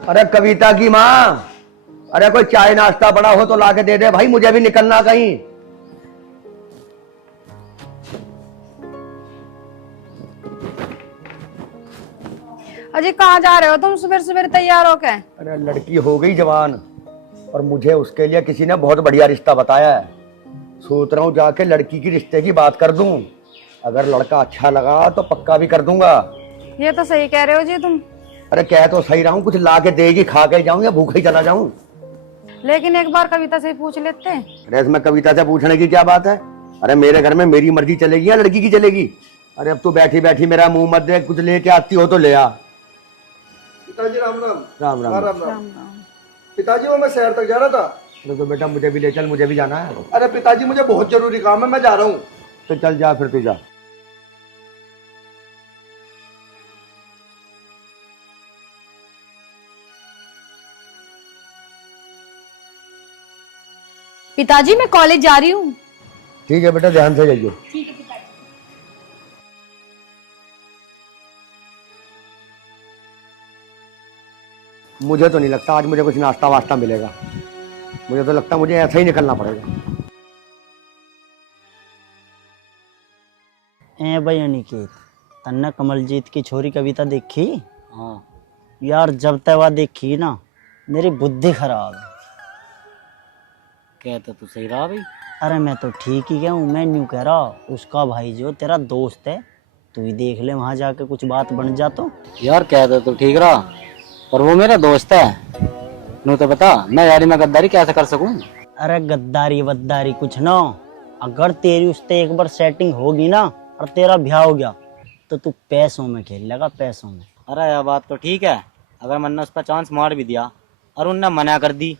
अरे कविता की माँ, अरे कोई चाय नाश्ता बड़ा हो तो लाके दे दे भाई, मुझे भी निकलना कहीं। अजी कहाँ जा रहे हो तुम सुबह सुबह तैयार हो के? अरे लड़की हो गई जवान और मुझे उसके लिए किसी ने बहुत बढ़िया रिश्ता बताया है। सोच रहा हूँ जाके लड़की की रिश्ते की बात कर दूं। अगर लड़का अच्छा लगा तो पक्का भी कर दूंगा। ये तो सही कह रहे हो जी तुम। अरे कह तो सही रहा हूँ, कुछ ला के देगी, खा के जाऊं या भूखा ही चला जाऊं। लेकिन एक बार कविता से ही पूछ लेते हैं। अरे इसमें कविता से पूछने की क्या बात है? अरे मेरे घर में मेरी मर्जी चलेगी या लड़की की चलेगी? अरे अब तो बैठी बैठी मेरा मुंह मत देख, कुछ लेके आती हो तो ले आ। पिताजी राम राम। राम राम। राम राम। राम राम। पिताजी वो मैं शहर तक जा रहा था। अरे तो बेटा मुझे भी ले चल, मुझे भी जाना है। अरे पिताजी मुझे बहुत जरूरी काम है, मैं जा रहा हूँ। तो चल जा फिर, तू जा। पिताजी मैं कॉलेज जा रही हूँ। ठीक है बेटा, ध्यान से जाइए। ठीक है पिताजी। मुझे तो नहीं लगता आज मुझे कुछ नाश्ता वास्ता मिलेगा। मुझे तो लगता मुझे ऐसा ही निकलना पड़ेगा। ए भाई अनिकेत, तन्ने कमलजीत की छोरी कविता देखी? हाँ यार, जब तक वह देखी ना मेरी बुद्धि खराब है। कहता तो सही रहा भाई। अरे मैं तो ठीक ही गया हूँ, मैं न्यू कह रहा उसका भाई जो तेरा दोस्त है, तू ही देख ले, वहां जाके कुछ बात बन जा तो। यार कहता तो ठीक रहा, पर वो मेरा दोस्त है। नू तो बता मैं यारी में गद्दारी कैसे कर सकूं? अरे गद्दारी वद्दारी कुछ ना, अगर तेरी उससे एक बार सेटिंग होगी ना और तेरा ब्याह हो गया तो तू पैसों में खेल लेगा, पैसों में। अरे यह बात तो ठीक है, अगर मैंने उस पर चांस मार भी दिया और उनने मना कर दी,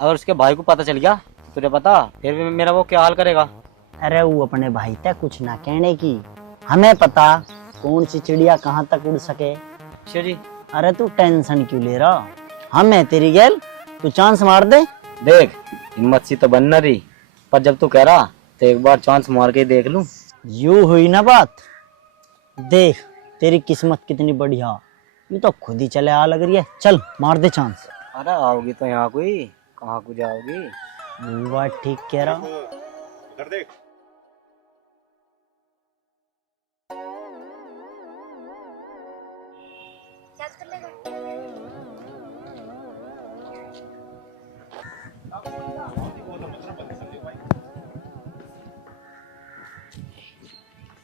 अगर उसके भाई को पता चल गया तुझे पता फिर भी मेरा वो क्या हाल करेगा? अरे वो अपने भाई तक कुछ ना कहने की, हमें पता कौन सी चिड़िया कहाँ तक उड़ सके। अच्छा जी। अरे तू टेंशन क्यों ले रहा, हम है तेरी गैल, तू चांस मार दे। देख हिम्मत सी तो बन न रही, पर जब तू कह रहा तो एक बार चांस मार के देख लूं। यूं हुई ना बात, देख तेरी किस्मत कितनी बढ़िया, ये तो खुद ही चले आ लग रही है, चल मार दे चांस। अरे आओगी तो यहाँ कोई, कहाँ को जाओगी? वो बात ठीक कह रहा।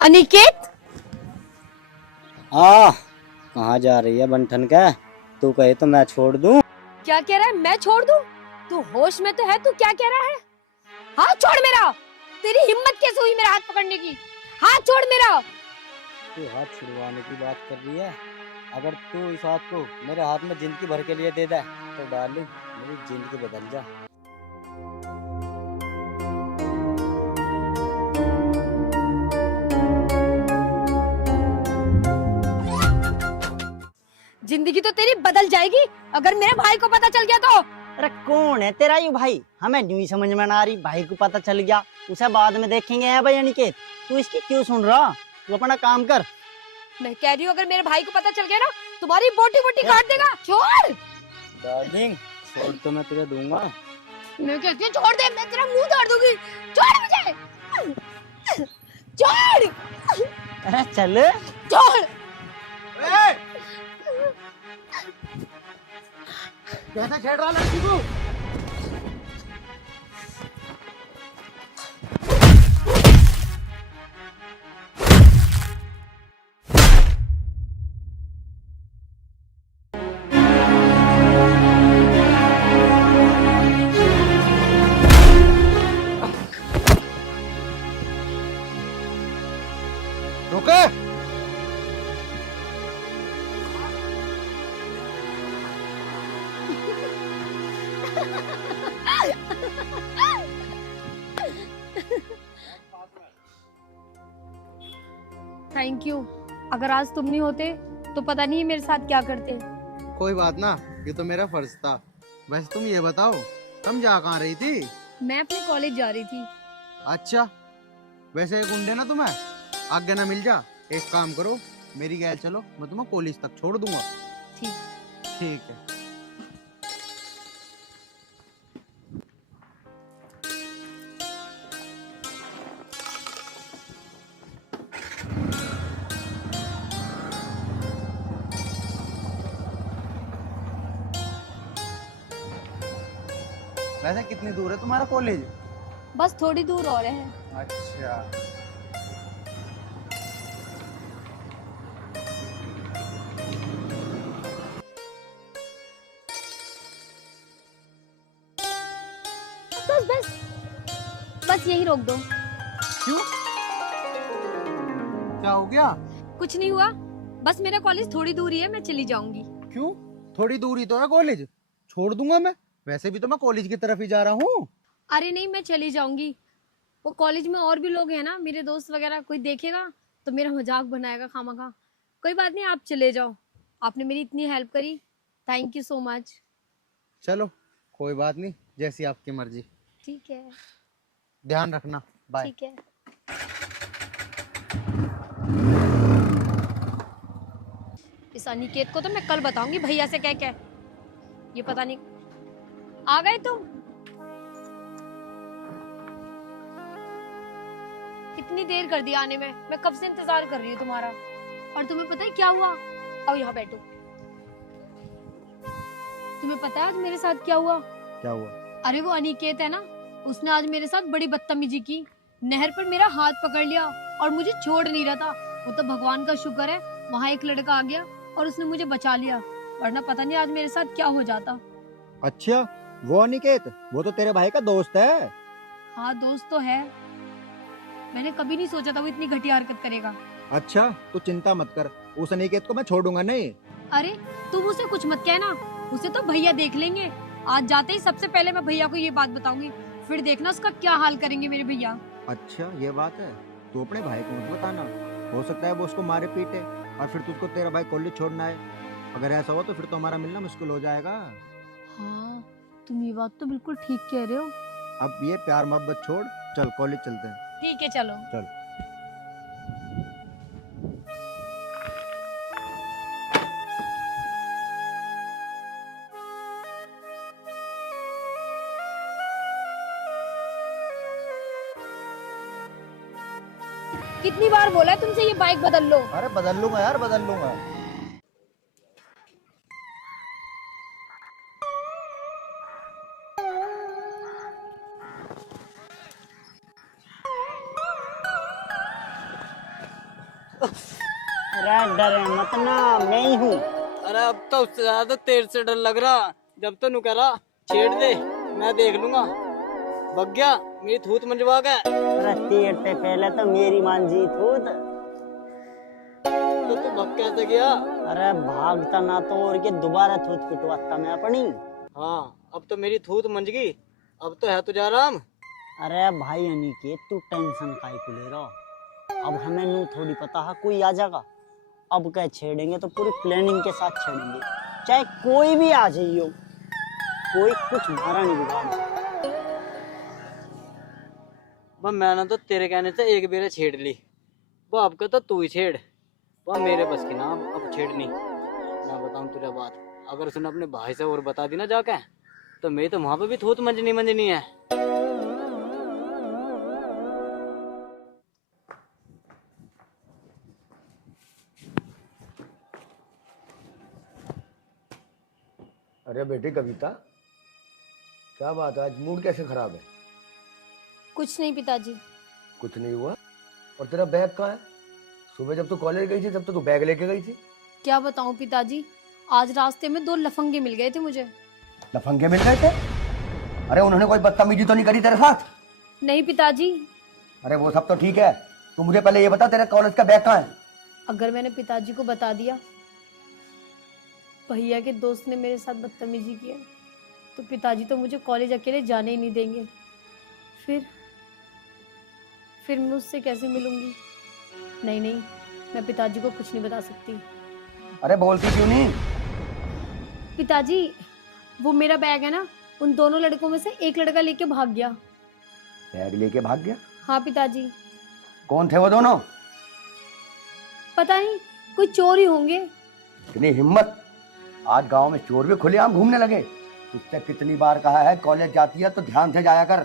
अनिकेत हाँ, कहाँ जा रही है बंठन का? तू कहे तो मैं छोड़ दूं। क्या कह रहा है? मैं छोड़ दूं? तू होश में तो है? तू क्या कह रहा है? हाथ छोड़ मेरा। तेरी हिम्मत कैसे हुई मेरा हाथ पकड़ने की? हाथ छोड़ मेरा। तू हाथ छुड़वाने की बात कर रही है? अगर तू इस हाथ को मेरे हाथ में जिंदगी भर के लिए दे दे तो डार्लिंग मेरी जिंदगी बदल जा। जिंदगी तो तेरी बदल जाएगी अगर मेरे भाई को पता चल गया तो। अरे कौन है तेरा ये भाई, हमें यूं ही समझ में ना आ रही, भाई को पता चल गया उसे बाद में देखेंगे। है भाई अनिकेत, तू इसकी क्यों सुन रहा, तू अपना काम कर। मैं कह रही हूँ अगर मेरे भाई को पता चल गया ना तुम्हारी बोटी बोटी काट देगा। छोड़। डार्लिंग छोड़ तो मैं तुझे दूंगा। मैं कहती हूँ छोड़ दे, मैं तेरा मुंह तोड़ दूंगी। छोड़ मुझे। छोड़। अरे चल छोड़। कैसे छेड़ रहा लड़की को? रुके। Thank you. अगर आज तुम नहीं होते तो पता नहीं मेरे साथ क्या करते। कोई बात ना, ये तो मेरा फर्ज था। वैसे तुम ये बताओ, तुम जा कहाँ रही थी? मैं अपने कॉलेज जा रही थी। अच्छा, वैसे एक गुंडे ना तुम्हें आगे ना मिल जा। एक काम करो, मेरी गैल चलो, मैं तुम्हें कॉलेज तक छोड़ दूंगा। ठीक। ठीक है। वैसे कितनी दूर है तुम्हारा कॉलेज? बस थोड़ी दूर और है। अच्छा। बस बस बस यही रोक दो। क्यों? क्या हो गया? कुछ नहीं हुआ, बस मेरा कॉलेज थोड़ी दूर ही है, मैं चली जाऊंगी। क्यों? थोड़ी दूरी तो है कॉलेज, छोड़ दूंगा मैं। वैसे भी तो मैं कॉलेज की तरफ ही जा रहा हूँ। अरे नहीं, मैं चली जाऊंगी। वो कॉलेज में और भी लोग हैं ना, मेरे दोस्त वगैरह, कोई देखेगा तो मेरा मजाक बनाएगा खामखा। कोई बात नहीं, आप चले जाओ। आपने मेरी इतनी हेल्प करी, थैंक यू सो मच। चलो कोई बात नहीं, जैसी आपकी मर्जी। ठीक है। ध्यान रखना, बाय। ठीक है। इस अनिकेत को तो मैं कल बताऊंगी भैया से कह के। ये पता नहीं आ गए तुम। कितनी देर कर दी आने में, मैं कब से इंतजार कर रही हूँ तुम्हारा। और तुम्हें पता है क्या हुआ? आओ यहाँ बैठो। तुम्हें पता है आज मेरे साथ क्या हुआ? क्या हुआ? अरे वो अनिकेत है ना, उसने आज मेरे साथ बड़ी बदतमीजी की। नहर पर मेरा हाथ पकड़ लिया और मुझे छोड़ नहीं रहा था। वो तो भगवान का शुक्र है, वहाँ एक लड़का आ गया और उसने मुझे बचा लिया, वरना पता नहीं आज मेरे साथ क्या हो जाता। अच्छा, वो अनिकेत, वो तो तेरे भाई का दोस्त है। हाँ दोस्त तो है, मैंने कभी नहीं सोचा था वो इतनी घटिया हरकत करेगा। अच्छा, तू चिंता मत कर, उस अनिकेत को मैं छोड़ूंगा नहीं। अरे तुम उसे कुछ मत कहना, उसे तो भैया देख लेंगे। आज जाते ही सबसे पहले मैं भैया को ये बात बताऊंगी, फिर देखना उसका क्या हाल करेंगे मेरे भैया। अच्छा ये बात है, तू अपने भाई को मत बताना, हो सकता है वो उसको मारे पीटे और फिर तुझको तेरा भाई कॉलेज छोड़ना है। अगर ऐसा हुआ तो फिर तो हमारा मिलना मुश्किल हो जाएगा। हाँ तुम ये बात तो बिल्कुल ठीक कह रहे हो। अब ये प्यार मोहब्बत छोड़, चल कॉलेज चलते हैं। ठीक है चलो। चल। कितनी बार बोला है तुमसे ये बाइक बदल लो। अरे बदल लूंगा यार, बदल लूंगा। अरे डरे मत ना, मैं ही हूँ। अरे अब तो उससे ज्यादा तेरे से डर लग रहा। जब तो नु कह रहा छेड़ दे, मैं देख लूंगा। भग गया, मेरी थूत मंजवा गया। अरे तेरे से पहले तो मेरी मान जी थूत। तो तू भग कैसे गया? अरे भागता ना तो और के दोबारा थूत पिटवाता मैं अपनी। हाँ अब तो मेरी थूत मंज गई, अब तो है तुझा आराम। अरे भाई अनिकेत, तू टेंशन काहे को ले रहा? अब हमें नू थोड़ी पता है कोई आ जाएगा। अब क्या छेड़ेंगे तो पूरी प्लानिंग के साथ छेड़ेंगे, चाहे कोई भी आ जाइयो, कोई कुछ मारा नहीं बिगाड़ सकता। वह मैंने तो तेरे कहने से एक बेरे छेड़ ली, वो अब का तो तू ही छेड़। वह मेरे बस की ना अब छेड़नी। मैं बताऊं तुझे बात, अगर उसने अपने भाई से और बता दी ना जाके, तो मेरी तो वहां पे भी थूत मंजनी मंजनी है। अरे बेटी कविता, क्या बात है, आज मूड कैसे खराब है? कुछ नहीं पिताजी। कुछ नहीं हुआ। और तेरा बैग कहाँ है? सुबह जब तू कॉलेज गई थी तब तो तू बैग लेके गई थी। क्या बताऊं पिताजी, आज रास्ते में 2 लफंगे मिल गए थे मुझे। लफंगे मिल गए थे? अरे उन्होंने कोई बदतमीजी तो नहीं करी तेरे साथ? नहीं पिताजी। अरे वो सब तो ठीक है, तू मुझे पहले ये बता तेरे कॉलेज का बैग कहाँ है? अगर मैंने पिताजी को बता दिया भैया के दोस्त ने मेरे साथ बदतमीजी की है, तो पिताजी तो मुझे कॉलेज अकेले जाने ही नहीं देंगे। फिर मैं उससे कैसे मिलूंगी? नहीं नहीं, मैं पिताजी को कुछ नहीं बता सकती। अरे बोलती क्यों नहीं? पिताजी, वो मेरा बैग है ना, उन दोनों लड़कों में से एक लड़का लेके भाग गया। बैग लेके भाग गया? हाँ पिताजी। कौन थे वो दोनों? पता नहीं, कोई चोर ही होंगे। इतनी हिम्मत आज गांव में चोर भी खुलेआम घूमने लगे। तुझसे कितनी बार कहा है कॉलेज जाती है तो ध्यान से जाया कर।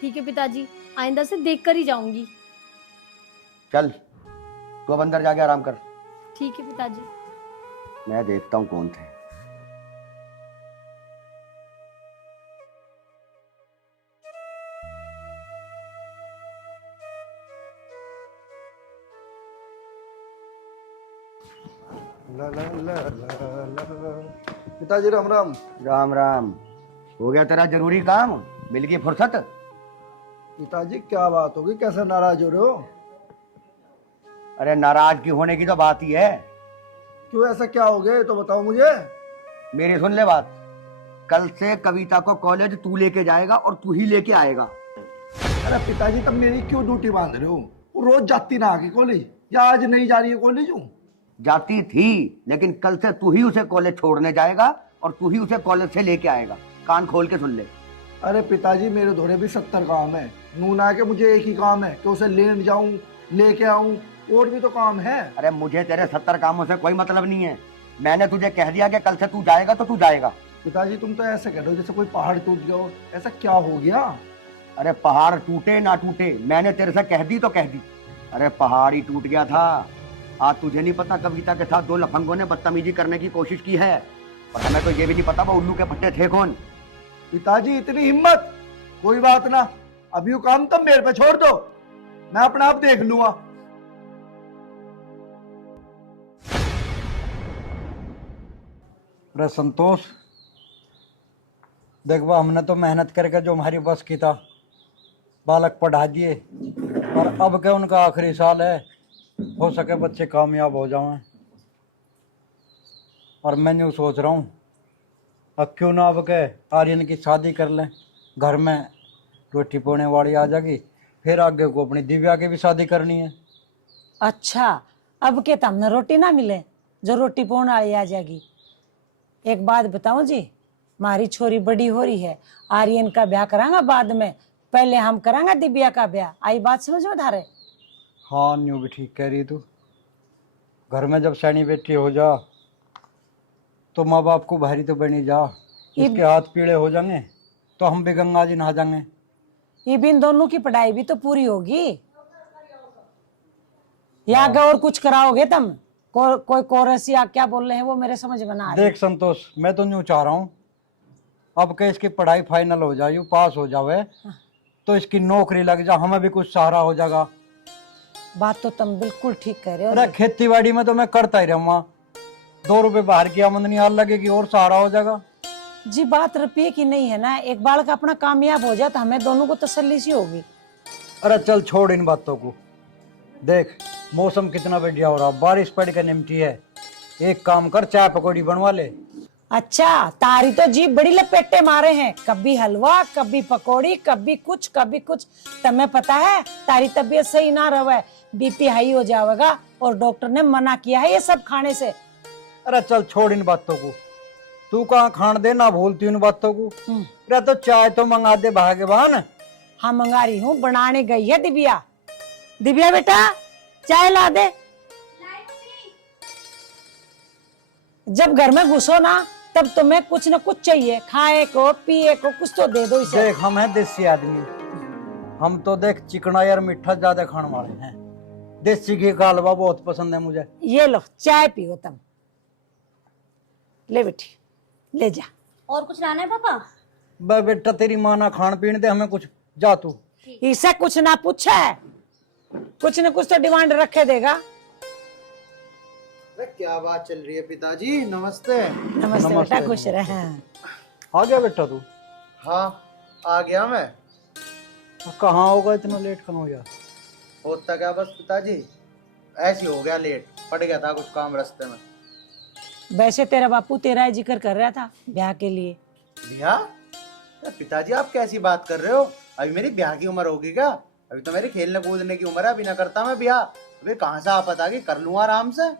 ठीक है पिताजी, आइंदा से देख कर ही जाऊंगी। चल तू अब अंदर जाके आराम कर, ठीक है पिताजी। मैं देखता हूँ कौन थे। ला ला ला ला ला। पिताजी राम राम। राम राम। हो गया तेरा जरूरी काम, मिल गई फुर्सत? पिताजी क्या बात होगी, कैसे नाराज हो रहे हो? अरे नाराज की होने की तो बात ही है। क्यों, ऐसा क्या हो गया, ये तो बताओ मुझे। मेरी सुन ले बात, कल से कविता को कॉलेज तू लेके जाएगा और तू ही लेके आएगा। अरे पिताजी तब मेरी क्यों ड्यूटी बांध रहे हो? वो रोज जाती ना आके कॉलेज, या आज नहीं जा रही है कॉलेज? जाती थी, लेकिन कल से तू ही उसे कॉलेज छोड़ने जाएगा और तू ही उसे कॉलेज से लेके आएगा। कान खोल के सुन ले। अरे पिताजी मेरे धोरे भी 70 काम है, नून आके मुझे एक ही काम है कि उसे लेने जाऊं, लेके आऊं, और भी तो काम है। अरे मुझे तेरे 70 कामों से कोई मतलब नहीं है। मैंने तुझे कह दिया कि कल से तू जाएगा तो तू जाएगा। पिताजी तुम तो ऐसे कह रहे हो जैसे कोई पहाड़ टूट गया हो, ऐसा क्या हो गया? अरे पहाड़ टूटे ना टूटे, मैंने तेरे से कह दी तो कह दी। अरे पहाड़ ही टूट गया था। आज तुझे नहीं पता कविता के साथ 2 लफंगों ने बदतमीजी करने की कोशिश की है, और हमें तो ये भी नहीं पता वो उल्लू के पट्टे थे कौन। पिताजी इतनी हिम्मत? कोई बात ना, अभी वो काम तुम मेरे पे छोड़ दो, मैं अपना आप देख लूंगा। अरे संतोष, देखो हमने तो मेहनत करके जो हमारी बस की था बालक पढ़ा दिए, और अब क्या उनका आखिरी साल है, हो सके बच्चे कामयाब हो जाएं। और मैं यूँ सोच रहा हूँ अब क्यों ना अब के आर्यन की शादी कर लें, घर में रोटी पोने वाली आ जाएगी, फिर आगे को अपनी दिव्या की भी शादी करनी है। अच्छा, अब के तमने रोटी ना मिले जो रोटी पोण वाली आ जाएगी। एक बात बताऊं जी, हमारी छोरी बड़ी हो रही है, आर्यन का ब्याह करांगा बाद में, पहले हम करांगा दिव्या का ब्याह। आई बात समझ में धारे? हाँ न्यू भी ठीक कह रही तू। घर में जब सैनी बेटी हो जा तो माँ बाप को भारी तो बनी जा, इसके हाथ पीले हो जाएंगे तो हम भी गंगा जी नहा जाएंगे। ये भी इन दोनों की पढ़ाई भी तो पूरी होगी, या आगे और कुछ कराओगे तुम? कोई कोरस या क्या बोल रहे हैं वो मेरे समझ में ना आ रही। देख संतोष, मैं तो यूँ चाह रहा हूँ अब के इसकी पढ़ाई फाइनल हो जाए, पास हो जावे तो इसकी नौकरी लग जा, हमें भी कुछ सहारा हो जाएगा। बात तो तुम बिल्कुल ठीक कह रहे हो। अरे खेती बाड़ी में तो मैं करता ही रहूँगा, 2 रुपए बाहर की आमदनी हाल लगेगी और सहारा हो जाएगा। जी बात रुपये की नहीं है ना, एक बालक अपना कामयाब हो जाए तो हमें दोनों को तसल्ली सी होगी। अरे चल छोड़ इन बातों को, देख मौसम कितना बढ़िया हो रहा, बारिश पड़ के निमटी है, एक काम कर चाय पकौड़ी बनवा ले। अच्छा, तारी तो जी बड़ी लपेटे मारे हैं, कभी हलवा, कभी पकौड़ी, कभी कुछ कभी कुछ। तुम्हें पता है तारी तबीयत सही ना रहे, बीपी हाई हो जाएगा और डॉक्टर ने मना किया है ये सब खाने से। अरे चल छोड़ इन बातों को, तू कहाँ खान दे ना भूलती इन बातों को। अरे तो चाय तो मंगा दे भाग्यवान। हाँ मंगा रही हूँ, बनाने गई है दिव्या। दिव्या बेटा चाय ला दे। जब घर में घुसो ना तब तुम्हें कुछ न कुछ चाहिए, खाए को पिए को कुछ तो दे दो इसे। देख हम हैं देसी आदमी, हम तो देख चिकना यार मीठा ज्यादा खाने वाले हैं, देसी घी का हलवा बहुत पसंद है मुझे। ये लो चाय पियो तुम, ले बेटी ले जा। और कुछ लाना है पापा? बे बेटा तेरी माँ ना खान पीने दे हमें कुछ, जा तू। इसे कुछ ना पूछा है, कुछ न कुछ तो डिमांड रखे देगा। अरे क्या बात चल रही है पिताजी? नमस्ते। नमस्ते बेटा, खुश रहे। आ गया बेटा तू? हाँ आ गया मैं। कहाँ होगा इतना लेट कहाँ हो गया? होता क्या बस पिताजी, ऐसे हो गया लेट, पड़ गया था कुछ काम रास्ते में। वैसे तेरा बापू तेरा ही जिक्र कर रहा था ब्याह के लिए। ब्याह? पिताजी आप कैसी बात कर रहे हो? अभी मेरी ब्याह की उम्र होगी क्या? अभी तो मेरी खेलने कूदने की उम्र है, अभी ना करता मैं ब्याह। अभी कहाँ से आप पता कि कर लूंगा आराम से।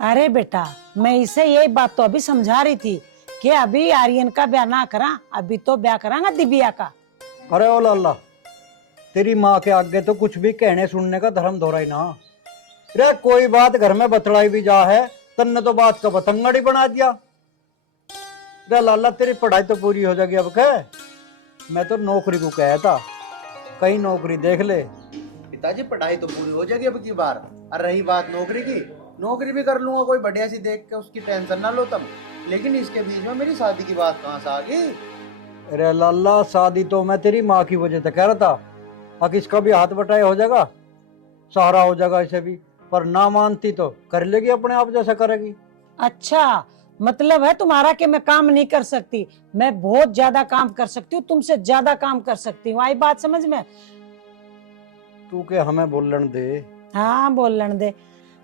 अरे बेटा मैं इसे यही बात तो अभी समझा रही थी कि अभी आर्यन का ब्याह ना करा, अभी तो ब्याह करांगा दिव्या का। अरे ओ लाला, तेरी माँ के आगे तो कुछ भी कहने सुनने का धर्म धोरा ही ना। अरे कोई बात घर में बतलाई भी जा है, तन्ने तो बात का बतंगड़ ही बना दिया। रे लाला तेरी पढ़ाई तो पूरी हो जाएगी अब क्या? मैं तो नौकरी को कहा था, कहीं नौकरी देख ले। पिताजी पढ़ाई तो पूरी हो जाएगी अब की बार। और रही बात नौकरी की, नौकरी भी कर लूंगा कोई बढ़िया सी देख के, उसकी टेंशन ना लो तुम। लेकिन इसके बीच में मेरी शादी की बात कहाँ से आ गई? अरे लाला शादी तो मैं तेरी माँ की वजह से कह रहा था, अब इसका भी हाथ बटाई हो जाएगा, सहारा हो जाएगा इसे भी। पर ना मानती तो कर लेगी अपने आप जैसा करेगी। अच्छा मतलब है तुम्हारा कि मैं काम नहीं कर सकती? मैं बहुत ज्यादा काम कर सकती हूँ, तुमसे ज्यादा काम कर सकती हूँ, आई बात समझ में? तू के हमें बोलन दे। हाँ बोलन दे।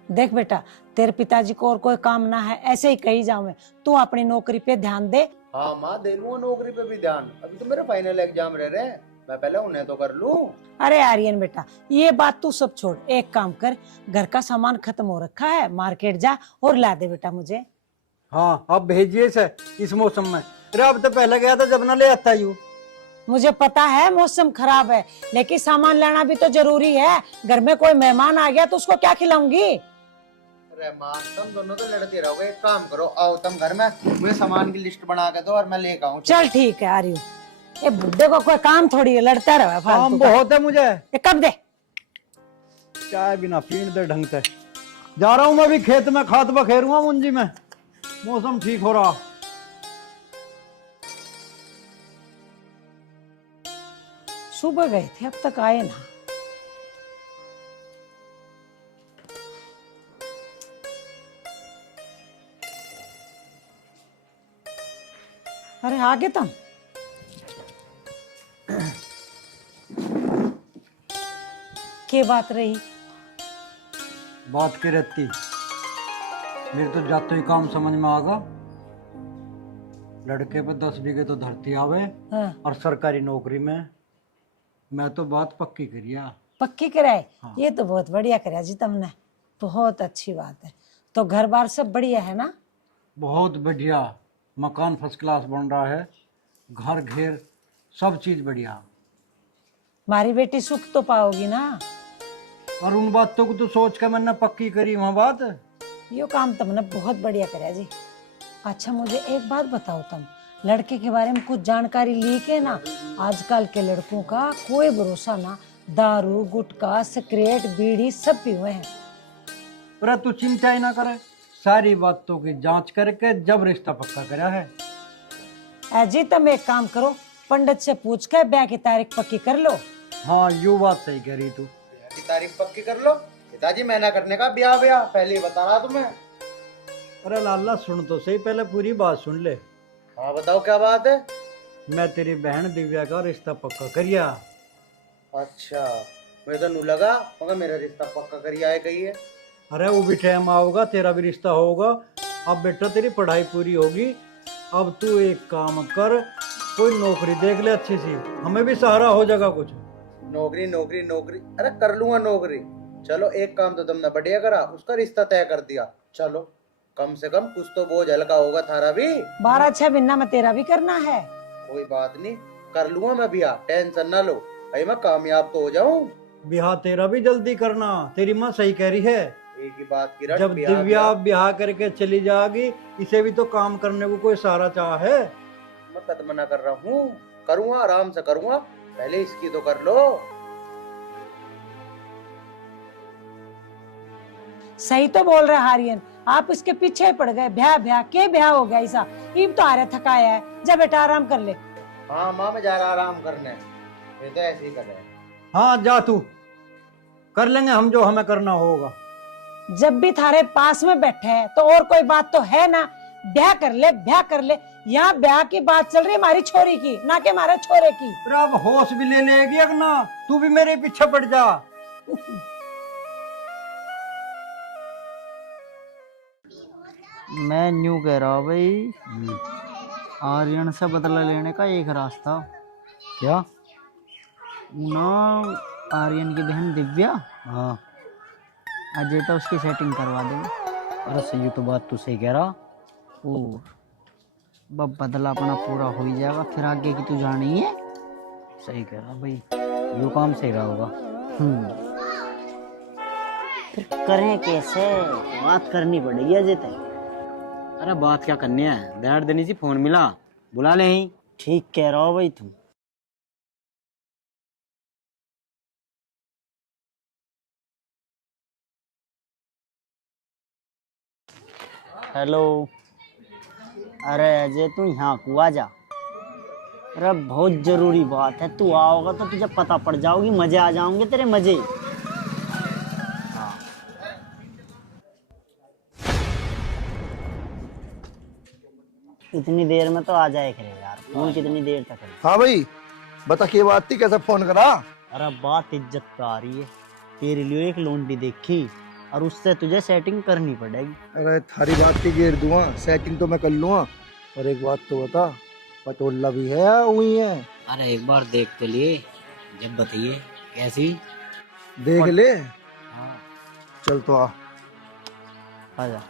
देख बेटा, तेरे पिताजी को और कोई काम ना है ऐसे ही कही जाऊं मैं, तू अपनी नौकरी पे ध्यान दे। हाँ माँ, दे लूंगा नौकरी पे भी ध्यान। अभी तो मेरे फाइनल एग्जाम रह रहे हैं, मैं पहले उन्हें तो कर लूं। अरे आर्यन बेटा, ये बात तू सब छोड़, एक काम कर, घर का सामान खत्म हो रखा है, मार्केट जा और ला दे बेटा मुझे। हाँ अब भेजिए इसे इस मौसम में। अरे अब तो पहले गया था जब ना ले आता यू। मुझे पता है मौसम खराब है, लेकिन सामान लाना भी तो जरूरी है। घर में कोई मेहमान आ गया तो उसको क्या खिलाऊंगी? अरे माँ, तुम दोनों तो लड़ते रहोगे। एक काम करो, आओ तुम घर में, मुझे सामान की लिस्ट बना के दो और मैं लेकर आऊँ। चल ठीक है आ रही हूँ। ये बुड्ढे को कोई काम थोड़ी है, लड़ता रहे काम फालतू का। बहुत है मुझे। ये कब दे? चाय बिना पीण दे ढंग से। जा रहा हूँ मैं भी खेत में, खाद बखेरूंगा मुंजी में, मौसम ठीक हो रहा। सुबह गए थे अब तक आए ना। अरे आगे तुम क्या बात रही? बात की रहती, मेरे तो जाते ही काम समझ में आ गया। लड़के पे 10 बीघे तो धरती आवे हाँ। और सरकारी नौकरी में। मैं तो बात पक्की करिया। पक्की कराए? हाँ। ये तो बहुत बढ़िया कराया जी तुमने, बहुत अच्छी बात है। तो घर बार सब बढ़िया है ना? बहुत बढ़िया, मकान फर्स्ट क्लास बन रहा है, घर घेर सब चीज बढ़िया। हमारी बेटी सुख तो पाओगी ना? और उन बातों को तो सोच कर मैंने पक्की करी वहाँ बात। यो काम तुमने बहुत बढ़िया कराया जी। अच्छा मुझे एक बात बताओ, तुम लड़के के बारे में कुछ जानकारी ली के ना? आजकल के लड़कों का कोई भरोसा ना, दारू गुटखा सिगरेट बीड़ी सब पी हुए हैं। पर तू चिंता ही ना करे, सारी बातों की जांच करके जब रिश्ता पक्का करा है। जी तुम एक काम करो, पंडित से पूछ कर ब्याह की तारीख पक्की कर लो। हाँ यू बात सही कह रही तू। ब्याह की तारीख पक्की कर लो। पिताजी मैं ना करने का ब्याह ब्याह पहले ही बता रहा तुम्हें। अरे लाला सुन तो सही, पहले पूरी बात सुन ले। हाँ बताओ क्या बात है? मैं तेरी बहन दिव्या का रिश्ता पक्का करिया। अच्छा, मुझे तो नहीं लगा मगर मेरा रिश्ता पक्का करिया है कही है। अरे वो भी टाइम आओगा, तेरा भी रिश्ता होगा। अब बेटा तेरी पढ़ाई पूरी होगी, अब तू एक काम कर, कोई नौकरी देख ले अच्छी सी, हमें भी सहारा हो जाएगा कुछ। नौकरी नौकरी नौकरी, अरे कर लूंगा नौकरी। चलो एक काम तो तुमने बढ़िया करा, उसका रिश्ता तय कर दिया। चलो कम से कम कुछ तो बोझ हल्का होगा थारा भी। 12-6 महीना में तेरा भी करना है। कोई बात नहीं, कर लूंगा मैं ब्याह, टेंशन ना लो। भाई मैं कामयाब तो हो जाऊं। ब्याह तेरा भी जल्दी करना, तेरी माँ सही कह रही है। एक ही बात की रट, जब दिव्या ब्याह करके चली जाएगी, इसे भी तो काम करने को कोई सहारा चाह है। मैं कद मना कर रहा हूँ, करूँगा आराम से करूँगा, पहले इसकी तो कर लो। सही तो बोल रहे हारियन, आप इसके पीछे पड़ गए। ब्याह ब्याह के ब्याह हो गया ऐसा, ईब तो आ रहा थकाया है, जा बेटा आराम कर ले। हाँ माँ मैं जा रहा आराम करने, ये तो ऐसे ही कर रहे हैं। हाँ जा तू, कर लेंगे हम जो हमें करना होगा। जब भी थारे पास में बैठे हैं तो और कोई बात तो है ना? ब्याह कर ले ब्याह कर ले। यहाँ ब्याह की बात चल रही है हमारी छोरी की, ना कि हमारे छोरे की। पर अब होश भी ले लेगी अब ना, तू भी मेरे पीछे पड़ जा। मैं न्यू कह रहा हूँ भाई, आर्यन से बदला लेने का एक रास्ता क्या? ना आर्यन की बहन दिव्या, हाँ अजय तो उसकी सेटिंग करवा देंगे। अरे सही तो बात तू सही कह रहा। और बब बदला अपना पूरा हो ही जाएगा, फिर आगे की तू जानी है। सही कह रहा भाई, यो काम सही रहा होगा। फिर करें कैसे? बात करनी पड़ेगी अजय तक। अरे बात क्या करनी है, दहाड़ देनी सी फोन मिला, बुला ले ही। ठीक कह रहा हो भाई तुम। हेलो। अरे अजय तू यहाँ को आ जा। अरे बहुत जरूरी बात है, तू आओगा तो तुझे पता पड़ जाओगी, मजे आ जाओगे तेरे मजे। इतनी देर में तो आ जाए करे यार, फोन कितनी देर तक है? हाँ भाई बता क्या बात थी, कैसे फोन करा? अरे बात इज्जत पे आ रही है। तेरे लिए एक लोंडी देखी और उससे तुझे सेटिंग करनी पड़ेगी। अरे थारी बात की घेर दूंगा, सेटिंग तो मैं कर लूंगा। और एक बात तो बता, पटोला भी है या वही है? अरे एक बार देख तो लिए, जब बताइए कैसी। देख ले। हाँ। चल तो आ। आजा।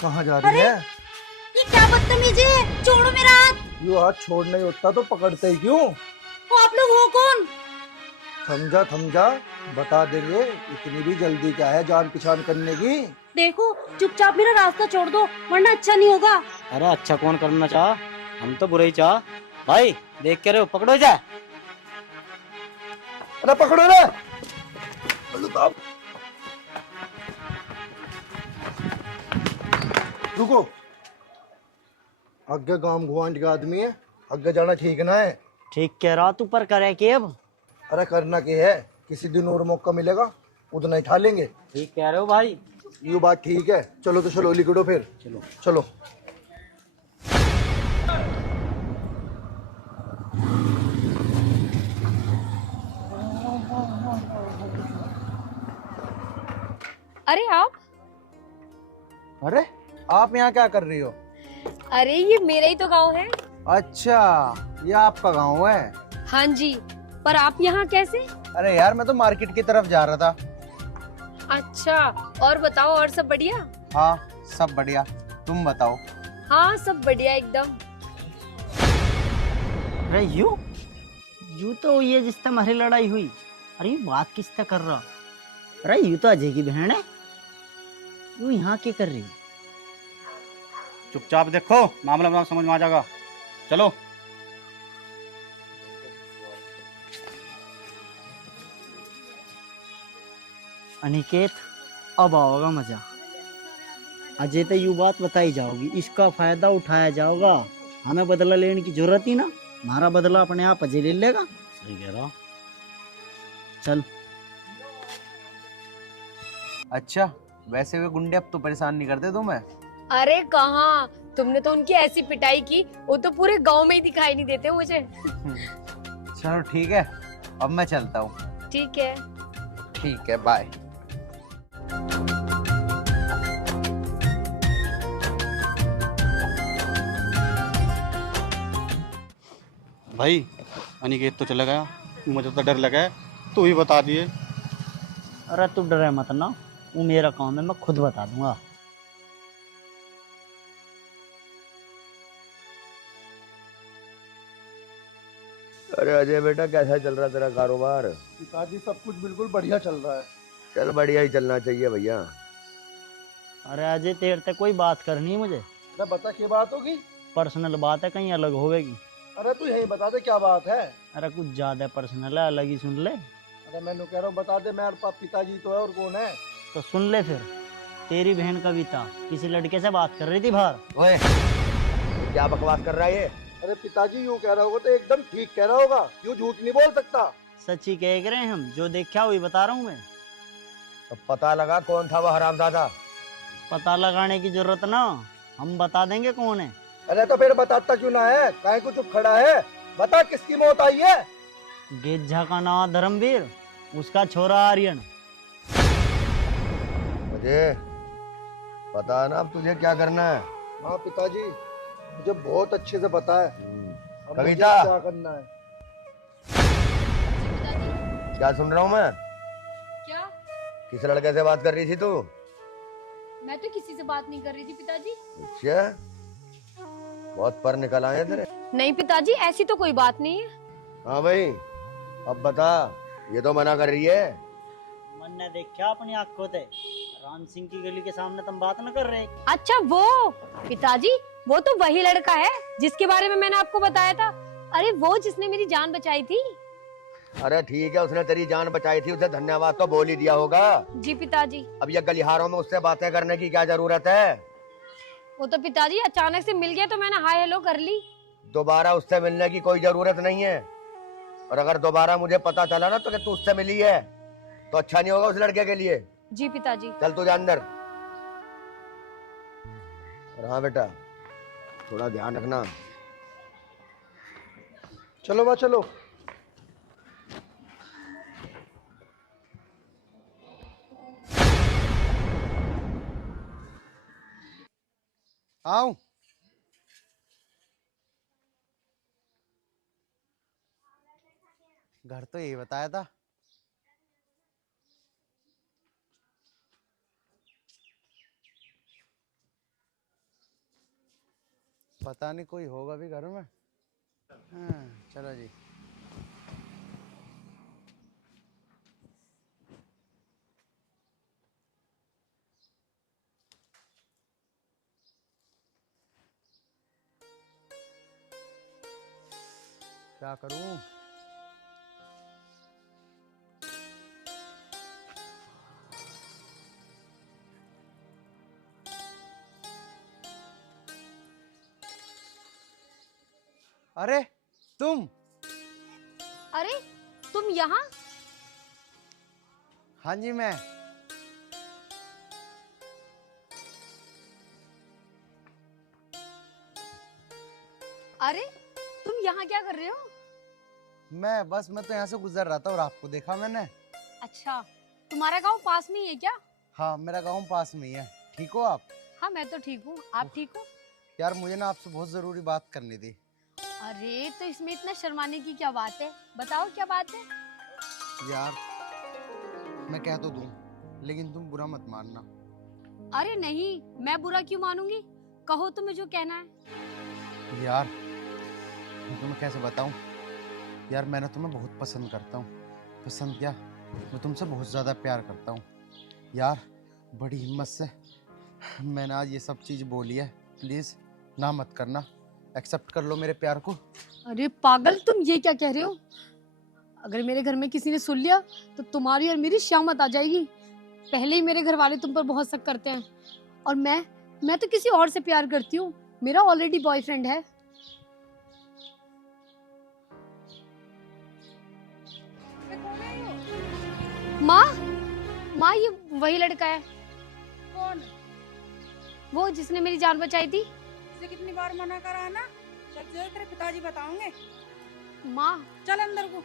कहाँ जा रही है? ये क्या बदतमीजी है, छोड़ो मेरा हाथ। यू हाथ छोड़ना ही होता तो पकड़ते ही क्यों? वो आप लोग हो कौन? समझा बता देंगे, इतनी भी जल्दी क्या है जान पहचान करने की? देखो चुपचाप मेरा रास्ता छोड़ दो वरना अच्छा नहीं होगा। अरे अच्छा कौन करना चाह, हम तो बुरा ही चाह। भाई देख के रहे हो, पकड़ो जा। अरे पकड़ो रे। रुको, आगे गांव गुआंढ का आदमी है, आगे जाना ठीक ना है। ठीक कह रहा तू, पर करे के अब? अरे करना क्या है, किसी दिन और मौका मिलेगा उतना ही ठा लेंगे। ठीक कह रहे हो भाई। ये बात ठीक है, चलो तो चलो लिखड़ो फिर। चलो। अरे आप? अरे आप यहाँ क्या कर रही हो? अरे ये मेरा ही तो गांव है। अच्छा ये आपका गांव है? हाँ जी, पर आप यहाँ कैसे? अरे यार मैं तो मार्केट की तरफ जा रहा था। अच्छा, और बताओ, और सब बढ़िया? हाँ सब बढ़िया, तुम बताओ। हाँ सब बढ़िया एकदम। अरे यू तो ये जिससे हमारी लड़ाई हुई। अरे ये बात किससे कर रहा? अरे यू तो अजय की बहन है। यू यहाँ क्या कर रही? चुपचाप देखो, मामला समझ में आ जाएगा। चलो। अनिकेत अब आओगा मजा। अजय तो यू बात बताई जाओगी, इसका फायदा उठाया जाओगा। हमें बदला लेने की जरूरत ही ना, हमारा बदला अपने आप अजय ले लेगा। सही कह रहा। चल। अच्छा वैसे वे गुंडे अब तो परेशान नहीं करते तुम्हें? अरे कहाँ, तुमने तो उनकी ऐसी पिटाई की, वो तो पूरे गांव में ही दिखाई नहीं देते मुझे। चलो ठीक है, अब मैं चलता हूँ। ठीक है। ठीक है बाय। भाई अनिकेत तो चला गया, मुझे तो डर लगा है, तू ही बता दिए। अरे तू डरे मत ना, वो मेरा काम है, मैं खुद बता दूंगा। अरे अजय बेटा कैसा चल रहा तेरा कारोबार? पिताजी सब कुछ बिल्कुल बढ़िया चल रहा है। चल बढ़िया ही चलना चाहिए भैया। अरे अजय तेरे से कोई बात करनी है मुझे। अरे बता क्या बात होगी? पर्सनल बात है, कहीं अलग होवेगी। अरे तू यही बता दे क्या बात है। अरे कुछ ज्यादा पर्सनल है, अलग ही सुन ले। अरे मैं कह रहा हूँ बता दे, मेरे पास पिताजी तो है और कौन है? तो सुन ले फिर। तेरी बहन कविता किसी लड़के से बात कर रही थी बाहर। ओए क्या बकवास कर रहा है ये? अरे पिताजी यूँ कह रहा होगा तो एकदम ठीक कह रहा होगा, यूँ झूठ नहीं बोल सकता। सच ही कह रहे हैं हम, जो देखा वही बता रहा हूँ मैं। तो पता लगा कौन था वो हरामजादा? पता लगाने की जरूरत ना, हम बता देंगे कौन है। अरे तो फिर बताता क्यों ना है, काहे को चुप खड़ा है? बता किसकी मौत आई है? गेज्जा का नाम धर्मवीर, उसका छोरा आर्यन। मुझे पता है ना अब तुझे क्या करना है। हाँ पिताजी मुझे बहुत अच्छे से पता है। अब मुझे कविता क्या करना है? क्या सुन रहा हूँ मैं? क्या? किस लड़के से बात कर रही थी तू? मैं तो किसी से बात नहीं कर रही थी पिताजी। अच्छा बहुत पर निकल आए तेरे। नहीं पिताजी, ऐसी तो कोई बात नहीं है। हाँ भाई, अब बता, ये तो मना कर रही है। मन ने देखा अपनी आंखों से, राम सिंह की गली के सामने तुम बात न कर रहे। अच्छा वो पिताजी, वो तो वही लड़का है जिसके बारे में मैंने आपको बताया था। अरे वो जिसने मेरी जान बचाई थी। अरे ठीक है, उसने तेरी जान बचाई थी, उसे धन्यवाद तो बोल ही दिया होगा। जी पिताजी। अब ये गलिहारों में उससे बातें करने की क्या जरूरत है? वो तो पिताजी अचानक से मिल गया तो मैंने हाय हेलो कर ली। दोबारा उससे मिलने की कोई जरूरत नहीं है। और अगर दोबारा मुझे पता चला ना तो कि तू उससे मिली है तो अच्छा नहीं होगा उस लड़के के लिए। जी पिताजी। चल तू जा अंदर। और हाँ बेटा, थोड़ा ध्यान रखना। चलो बा चलो। आओ। घर तो यही बताया था। पता नहीं कोई होगा भी घर में। हाँ, चलो जी। क्या करूं? अरे तुम। अरे तुम यहाँ? हाँ जी मैं। अरे तुम यहाँ क्या कर रहे हो? मैं तो यहाँ से गुजर रहा था और आपको देखा मैंने। अच्छा, तुम्हारा गांव पास में ही है क्या? हाँ, मेरा गांव पास में ही है। ठीक हो आप? हाँ मैं तो ठीक हूँ, आप ठीक हो? यार मुझे ना आपसे बहुत जरूरी बात करनी थी। अरे तो इसमें इतना शर्माने की क्या बात है, बताओ क्या बात है? यार मैं कह तो दूं, लेकिन तुम बुरा मत मानना। अरे नहीं, मैं बुरा क्यों मानूंगी? कहो तुम्हें जो कहना है। यार मैं तुम्हें कैसे बताऊं? यार मैं ना तुम्हें बहुत पसंद करता हूँ। पसंद क्या, मैं तुमसे बहुत ज़्यादा प्यार करता हूँ। यार बड़ी हिम्मत से मैंने आज ये सब चीज़ बोली है। प्लीज़ ना मत करना, एक्सेप्ट कर लो मेरे प्यार को। अरे पागल, तुम ये क्या कह रहे हो? अगर मेरे घर में किसी ने सुन लिया तो तुम्हारी और मेरी शामत आ जाएगी। पहले ही मेरे घर वाले तुम पर बहुत शक करते हैं और मैं तो किसी और से प्यार करती हूँ। मेरा ऑलरेडी बॉयफ्रेंड है। माँ ये वही लड़का है। कौन? वो जिसने मेरी जान बचाई थी। इसे कितनी बार मना करा ना, जब जो तेरे पिताजी बताओगे। माँ चल अंदर को।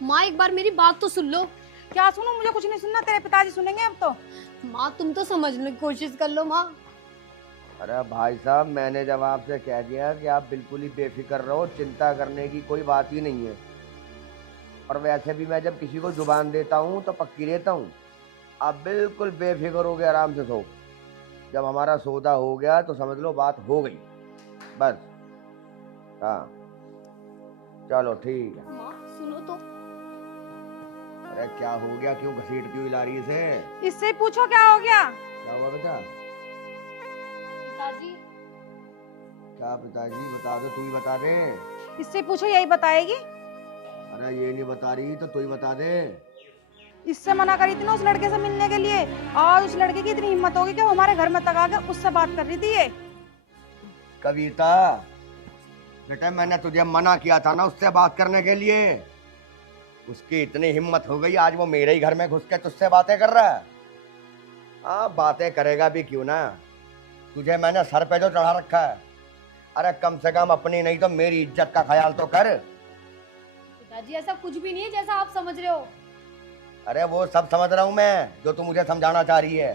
माँ एक बार मेरी बात तो सुन लो। क्या सुनो? मुझे कुछ नहीं सुनना, तेरे पिताजी सुनेंगे अब तो। माँ तुम तो समझने की कोशिश कर लो माँ। अरे भाई साहब, मैंने जब आपसे कह दिया कि आप बिल्कुल ही बेफिक्र रहो, चिंता करने की कोई बात ही नहीं है। और वैसे भी मैं जब किसी को जुबान देता हूँ तो पक्की देता हूँ। आप बिल्कुल बेफिक्र हो गए, आराम से सो। जब हमारा सौदा हो गया तो समझ लो बात हो गई, बस। हाँ चलो ठीक है। माँ सुनो तो। अरे क्या हो गया, क्यों घसीट क्यों ला रही है इसे? इससे पूछो क्या हो गया। क्या हुआ बेटा? पिताजी। क्या पिताजी? बता दो, तू ही बता दे। इससे पूछो, यही बताएगी। अरे ये नहीं बता रही तो तू ही बता दे। इससे मना करी थी ना उस लड़के से मिलने के लिए, और उस लड़के की इतनी हिम्मत होगी कि वो हमारे घर में तक आकर उससे बात कर रही थी। ये कविता बेटा, मैंने तुझे मना किया था ना उससे बात करने के लिए। उसकी इतनी हिम्मत हो गई, आज वो मेरे ही घर में घुस के तुझसे बातें कर रहा है। हाँ बातें करेगा भी क्यों ना, तुझे मैंने सर पे जो चढ़ा रखा है। अरे कम से कम अपनी नहीं तो मेरी इज्जत का ख्याल तो कर। पिताजी ऐसा कुछ भी नहीं है जैसा आप समझ रहे हो। अरे वो सब समझ रहा हूँ मैं जो तू मुझे समझाना चाह रही है।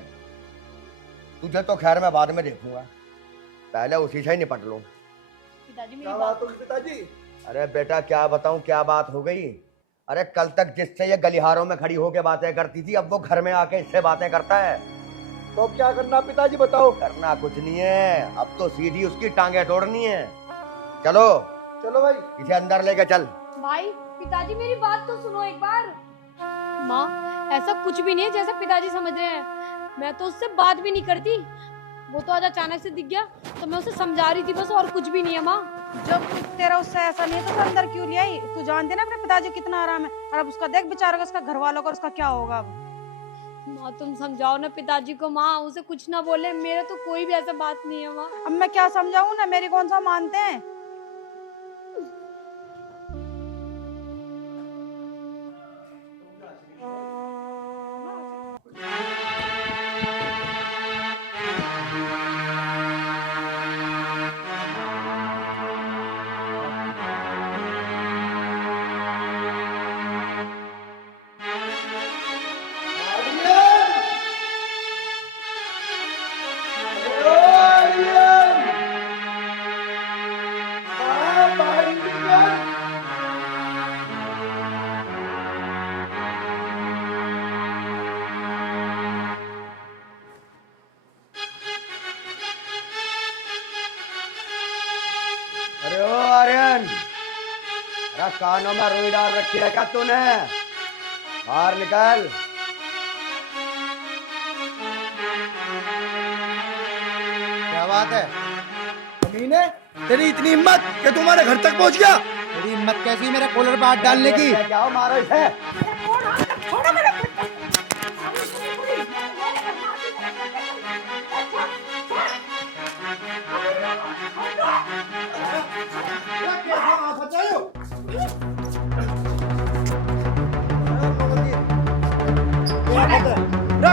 तुझे तो खैर मैं बाद में देखूंगा, पहले उसी से ही निपट लो। पिताजी मेरी बात होगी पिताजी? अरे बेटा क्या बताऊं, क्या बात हो गई? अरे कल तक जिससे ये गलिहारों में खड़ी होके बातें करती थी, अब वो घर में आके इससे बातें करता है। तो क्या करना पिताजी बताओ? करना कुछ नहीं है, अब तो सीधी उसकी टांगे तोड़नी है। चलो चलो भाई। इसे अंदर लेके चल। भाई पिताजी मेरी बात तो सुनो एक बार। माँ ऐसा कुछ भी नहीं है जैसा पिताजी समझ रहे हैं। मैं तो उससे बात भी नहीं करती। वो तो आज अचानक से दिख गया तो मैं उसे समझा रही थी बस, और कुछ भी नहीं है माँ। जब तेरा उससे ऐसा नहीं है तो तू अंदर क्यों ले आई? तू जानते ना अपने पिताजी कितना आराम है, और अब उसका देख बेचारा का, उसका घर वालों का, उसका क्या होगा अब? माँ तुम समझाओ ना पिताजी को। माँ उसे कुछ ना बोले, मेरा तो कोई भी ऐसा बात नहीं है माँ। अब मैं क्या समझाऊं ना, मेरी कौन सा मानते हैं। अरे ओ आर्यन, अरे कानों में रुई डाल रखी है क्या तूने? बाहर निकल। क्या बात है? कमीने, तेरी इतनी हिम्मत कि तुम्हारे घर तक पहुंच गया? तेरी हिम्मत कैसी मेरे कॉलर पे हाथ डालने की? जाओ मारो इसे।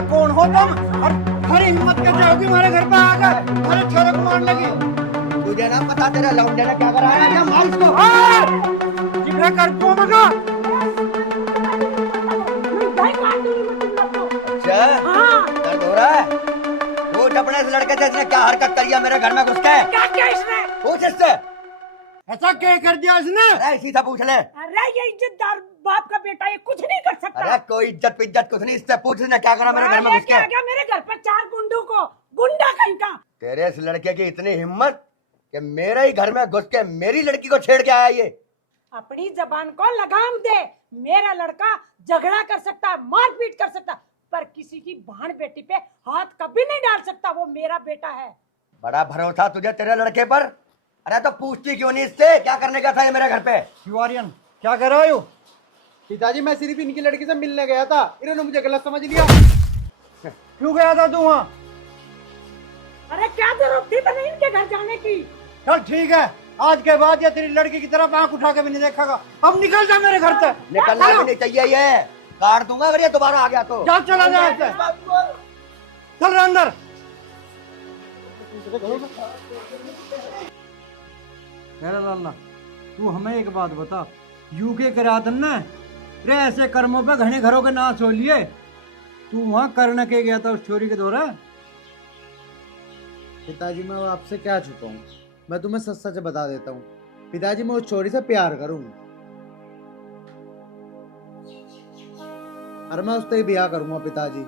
कौन हो तुम? और हमारी हिम्मत कैसे होगी हमारे घर पे आकर हमारे छोरे को मारने की? तुझे ना पता तेरा लौंडे ने क्या करा है? क्या मार इसको। जिगरा कर तू मगा। अच्छा, दर्द हो रहा है? पूछ अपने इस लड़के से इसने क्या हरकत करी है मेरे घर में घुस के? क्या किया इसने? पूछ इससे। ऐसा क्या कर दिया इसने? अरे इसी से पूछ ले। अरे ये इज्जतदार बाप का बेटा, ये कुछ नहीं कर सकता। अरे कोई इज्जत पिज्जत कुछ नहीं, इससे पूछ इसने क्या करा मेरे घर में घुस के। आ गया मेरे घर पर 4 गुंडों को, गुंडा कहीं का। तेरे इस लड़के की इतनी हिम्मत कि मेरे ही घर में घुस के मेरी लड़की को छेड़ के आया ये। अपनी जबान को लगाम दे। मेरा लड़का झगड़ा कर सकता है, मारपीट कर सकता, पर किसी की बहन बेटी पे हाथ कभी नहीं डाल सकता। वो मेरा बेटा है। बड़ा भरोसा तुझे तेरे लड़के पर। अरे तो पूछती क्यों नहीं इससे क्या करने का था ये मेरे घर पे? क्यों आर्यन, क्या कर रहे हो? पिताजी मैं सिर्फ इनकी लड़की से मिलने गया था, इन्होंने मुझे गलत समझ लिया। क्यों गया था तू वहाँ? अरे क्या जरूरत थी तने इनके घर जाने की? चल ठीक है, आज के बाद ये तेरी लड़की की तरफ आंख उठा के भी नहीं देखेगा। अब निकल जा मेरे घर से। निकलना भी नहीं चाहिए, ये काट दूंगा अगर ये दोबारा आ गया तो। जा, चला जा ऐसे। चल रहा अंदर। मेरा लाला, तू हमें एक बात बता, यूके करातन ने रे ऐसे कर्मों पे घने घरों के नाश हो लिए। तू वहाँ करने के गया था उस चोरी के दौरान? पिताजी मैं आपसे क्या छुपाऊं, मैं तुम्हें सच सच बता देता हूँ। पिताजी मैं उस छोरी से प्यार करूंगा और मैं उससे ही ब्याह करूंगा पिताजी,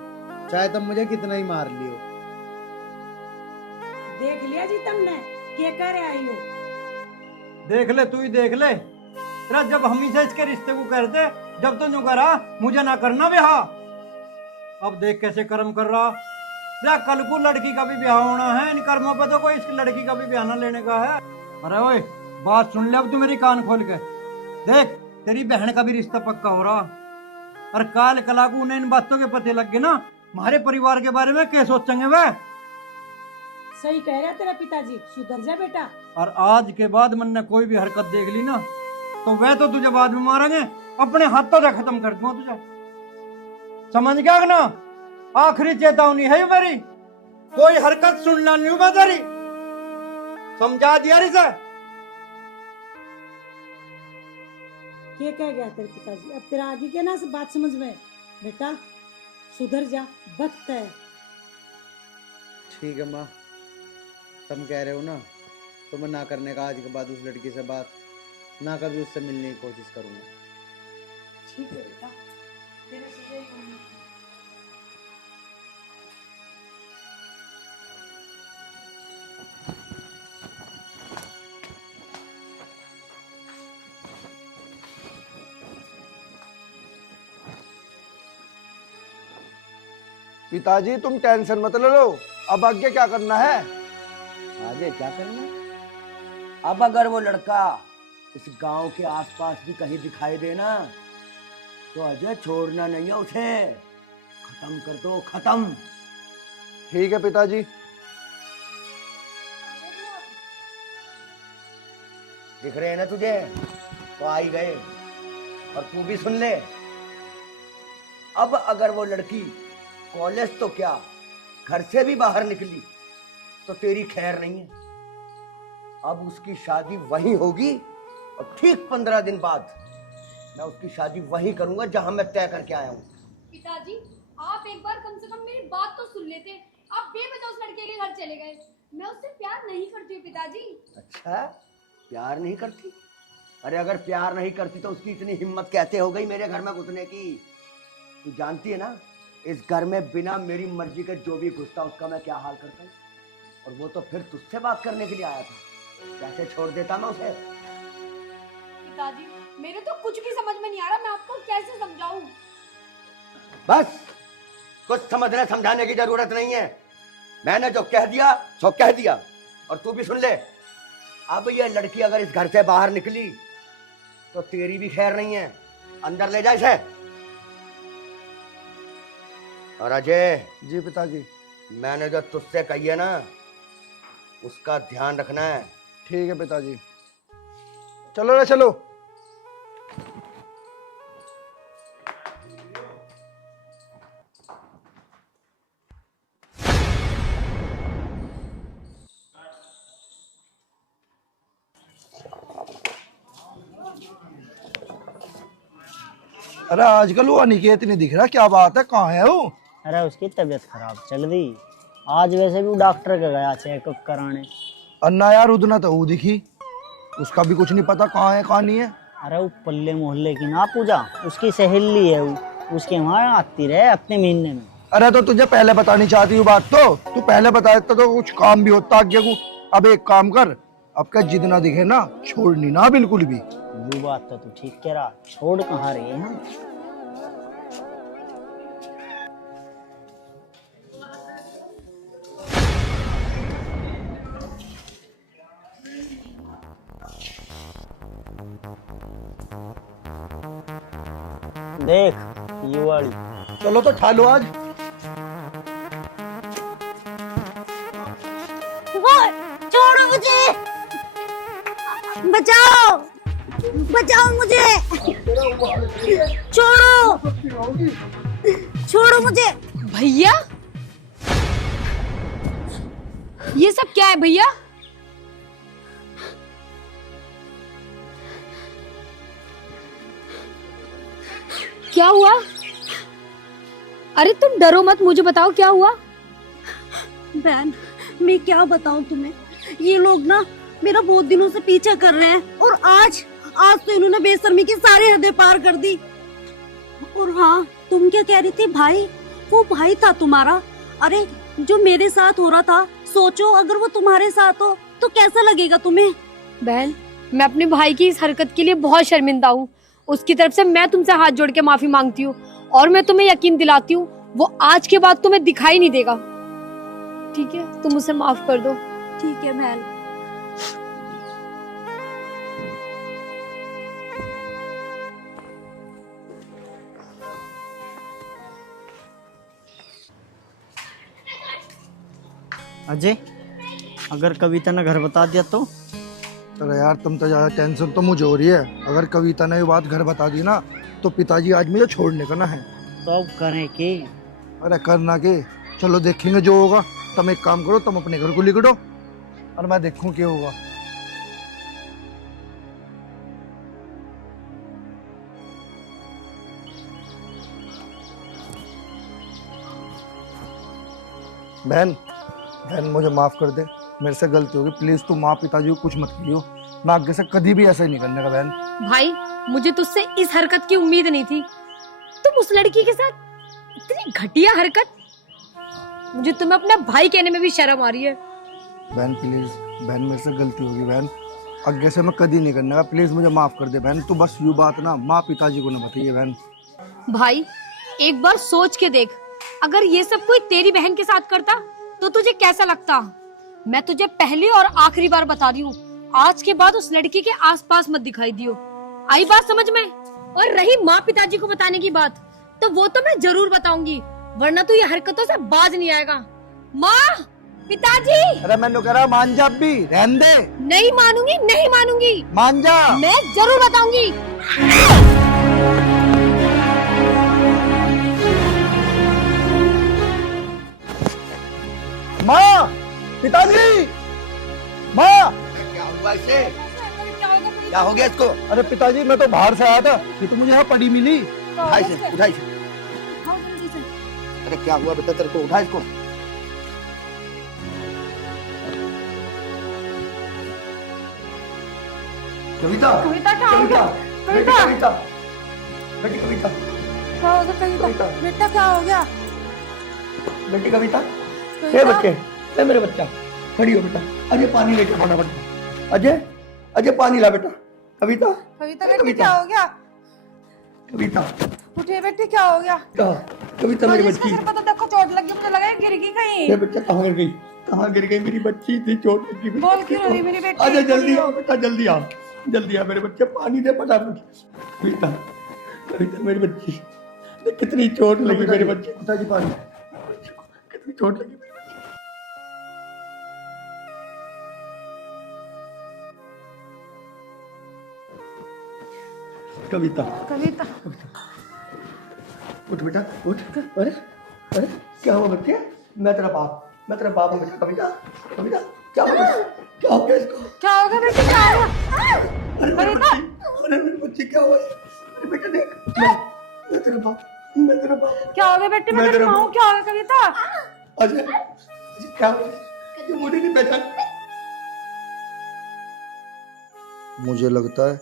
चाहे तुम मुझे कितना ही मार लियो। देख लिया जी तुमने क्या कर आई हो? देख ले, तू ही देख ले। तेरा जब हम ही से इसके रिश्ते को करते, जब तो यूं करा मुझे ना करना ब्याह। अब देख कैसे कर्म कर रहा। तेरा कल को लड़की का भी ब्याह होना है, इन कर्मों पे तो कोई इसकी लड़की का भी ब्याह ना लेने का है। अरे ओए बात सुन ले अब तू मेरी, कान खोल के देख, तेरी बहन का भी रिश्ता पक्का हो रहा। और काल कला को उन्हें इन बातों के पते लग गए ना, हमारे परिवार के बारे में क्या सोचेंगे वह? सही कह रहा तेरा पिताजी, सुधर जा बेटा। और आज के बाद मन ने कोई भी हरकत देख ली ना तो वह तो तुझे बाद में मारेंगे, अपने हाथों से खत्म कर दूंगा तुझे। समझ गया ना? आखिरी चेतावनी है ये मेरी, कोई हरकत सुनना नहीं होगा तेरी। समझा दिया रे सर। क्या कह गया तेरे पिताजी? अब तेरा आगे के ना बात समझ में बेटा, सुधर जा, वक्त है। ठीक है माँ, तुम कह रहे हो ना तो मैं ना करने का आज के बाद उस लड़की से बात, ना कभी उससे मिलने की कोशिश करूंगा। ठीक है बेटा, तेरे से यही उम्मीद है। पिताजी तुम टेंशन मत ले लो, अब आगे क्या करना है? आगे क्या करना है? अब अगर वो लड़का इस गांव के आसपास भी कहीं दिखाई देना तो अजय छोड़ना नहीं है उसे, खत्म कर दो, खत्म। ठीक है पिताजी। दिख रहे हैं ना तुझे, तो आ ही गए। और तू भी सुन ले, अब अगर वो लड़की कॉलेज तो क्या घर से भी बाहर निकली तो तेरी खैर नहीं है। अब उसकी शादी वहीं होगी और ठीक 15 दिन बाद मैं उसकी शादी वहीं करूंगा जहां मैं तय करके आया हूं। पिताजी आप एक बार कम से कम मेरी बात तो सुन लेते। आप बेवजह उस लड़के के घर चले गए। मैं उससे प्यार नहीं करती हूँ पिताजी। अच्छा, प्यार नहीं करती? अरे अगर प्यार नहीं करती तो उसकी इतनी हिम्मत कैसे हो गई मेरे घर में घुसने की? तू जानती है ना, इस घर में बिना मेरी मर्जी के जो भी घुसता उसका मैं क्या हाल करता हूँ। और वो तो फिर तुझसे बात करने के लिए आया था, कैसे छोड़ देता मैं उसे? पिताजी मेरे तो कुछ भी समझ में नहीं आ रहा, मैं आपको कैसे समझाऊं? बस कुछ समझने समझाने की जरूरत नहीं है। मैंने जो कह दिया सो कह दिया। और तू भी सुन ले, अब ये लड़की अगर इस घर से बाहर निकली तो तेरी भी खैर नहीं है। अंदर ले जा इसे। और अजय। जी पिताजी। मैंने जो तुझसे कही है ना, उसका ध्यान रखना है। ठीक है पिताजी। चलो रे चलो। अरे आजकल वो अनिकेत नहीं दिख रहा, क्या बात है, कहाँ है वो? अरे उसकी तबीयत खराब चल रही, आज वैसे भी डॉक्टर के गया चेकअप कराने। अन्ना यार उतना तो वो दिखी, उसका भी कुछ नहीं पता कहाँ है कहाँ नहीं है। अरे वो पल्ले मोहल्ले की ना पूजा, उसकी सहेली है वो, उसके वहाँ आती रहे अपने महीने में। अरे तो तुझे पहले बतानी चाहती हूँ बात, तो तू पहले बता देता तो कुछ काम भी होता आगे को। अब एक काम कर, अब क्या जिद ना दिखे ना, छोड़नी ना बिल्कुल भी। वो बात तो तू ठीक कह रहा, छोड़ कहाँ रहे हैं। देख ये वाली। चलो तो खा लो आज। छोड़ो मुझे, बचाओ बचाओ मुझे, छोड़ो छोड़ो मुझे। भैया ये सब क्या है भैया? क्या हुआ? अरे तुम डरो मत, मुझे बताओ क्या हुआ। बहन मैं क्या बताऊं तुम्हें, ये लोग ना मेरा बहुत दिनों से पीछा कर रहे हैं और आज तो इन्होंने बेशर्मी की सारी हदें पार कर दी। और हाँ तुम क्या कह रही थी भाई, वो भाई था तुम्हारा। अरे जो मेरे साथ हो रहा था, सोचो अगर वो तुम्हारे साथ हो तो कैसा लगेगा तुम्हें। बहन मैं अपने भाई की इस हरकत के लिए बहुत शर्मिंदा हूँ। उसकी तरफ से मैं तुमसे हाथ जोड़ के माफी मांगती हूँ और मैं तुम्हें यकीन दिलाती हूँ वो आज के बाद तुम्हें दिखाई नहीं देगा। ठीक है, तुम उसे माफ कर दो। ठीक है बहन। अजय अगर कविता ने घर बता दिया तो? अरे यार तुम तो ज्यादा टेंशन तो मुझे हो रही है। अगर कविता ने ये बात घर बता दी ना तो पिताजी आज मुझे छोड़ने का ना है। तो अब करें की? अरे करना के, चलो देखेंगे जो होगा। तुम एक काम करो, तुम अपने घर को लिख दो और मैं देखूं क्या होगा। बहन मुझे माफ कर दे, मेरे से गलती होगी। प्लीज तू माँ पिताजी को कुछ मत कहियो, मैं आगे से कभी भी ऐसा ही नहीं करने का। बहन भाई मुझे तुझसे इस हरकत की उम्मीद नहीं थी। तुम उस लड़की के साथ इतनी घटिया हरकत, मुझे तुम्हें अपना भाई कहने में भी शर्म आ रही है। बहन प्लीज, बहन मेरे से गलती होगी बहन, आगे से मैं कभी नहीं करने का। प्लीज मुझे माफ कर दे बहन। तू बस यू बात ना माँ पिताजी को ना बताइए बहन। भाई एक बार सोच के देख, अगर ये सब कोई तेरी बहन के साथ करता तो तुझे कैसा लगता? मैं तुझे पहली और आखिरी बार बता रही हूँ, आज के बाद उस लड़की के आसपास मत दिखाई दियो। आई बात समझ में? और रही माँ पिताजी को बताने की बात, तो वो तो मैं जरूर बताऊंगी, वरना तू ये हरकतों से बाज नहीं आएगा। माँ, पिताजी। अरे मैंने कह रहा मान जा, अभी रहने दे। नहीं मानूंगी, नहीं मानूंगी। मान जा। मैं जरूर बताऊंगी। माँ, पिताजी, माँ। क्या हुआ इसे? क्या हो गया इसको? अरे पिताजी, मैं तो बाहर से आया था, ये तो मुझे यहाँ पड़ी मिली। उठा इसे, उठा इसे। अरे क्या हुआ बेटा तेरे को? उठा इसको। कविता, कविता क्या हो गया? बेटी कविता, बेटी कविता, क्या हो गया कविता? बेटा क्या हो गया? बेटी कविता, हे बच्चे, हे मेरे बच्चा, खड़ी हो बेटा। अजय पानी लेके आना बेटा। अजय, अजय पानी ला बेटा। कविता, कविता बेटी क्या हो गया? कविता, उठे बेटी, क्या हो गया? कविता मेरी इसके बच्ची। सिर पर तो देखो चोट लगी, मुझे लगा गिर गई कहीं। ये बच्चा कहाँ गिर गई? कहाँ गिर गई? मेरी बच्ची थी, चोट लगी। बोल क्यों रही मेरी बेटी? अजय जल्दी आओ बेटा, जल्दी आओ, जल्दी आ मेरे बच्चे, पानी दे फटाफट। कविता, कविता मेरी बच्ची, देख कितनी चोट लगी मेरे बच्चे। पिताजी पानी, कितनी चोट लगी मेरे बच्चे। कविता, कविता, उठ बेटा, उठ। अरे अरे क्या हुआ बच्चे? मैं तेरा बाप हूँ बेटा। कविता, कविता क्या हो गया? क्या हो गया इसको? क्या हो गया बेटी? क्या हो गया? अरे मेरी बच्ची, अरे मेरी बच्ची क्या हुआ? अरे बेटा देख, मैं तेरा बाप। क्या हो गया बेटी? मैं तेरी माँ हूँ। क्या हो गया कविता? अजय, अजय क्या हुआ? ये मुझे नहीं पहचान। मुझे लगता है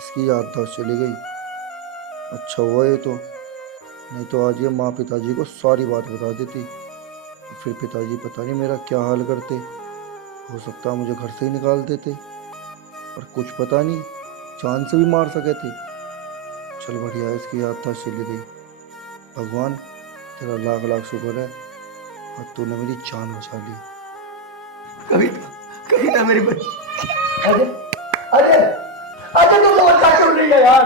इसकी याददाश्त चली गई। अच्छा हुआ ये तो, नहीं तो आज ये माँ पिताजी को सारी बात बता देती, फिर पिताजी पता नहीं मेरा क्या हाल करते। हो सकता है मुझे घर से ही निकाल देते, और कुछ पता नहीं जान से भी मार सके थे। चल बढ़िया है, इसकी याददाश्त चली गई। भगवान तेरा लाख लाख शुक्र है, और तूने मेरी जान बचा ली। कविता, कविता मेरी बच्ची। अजय, अजय, अजय तुम लोग क्या कर रही है यार?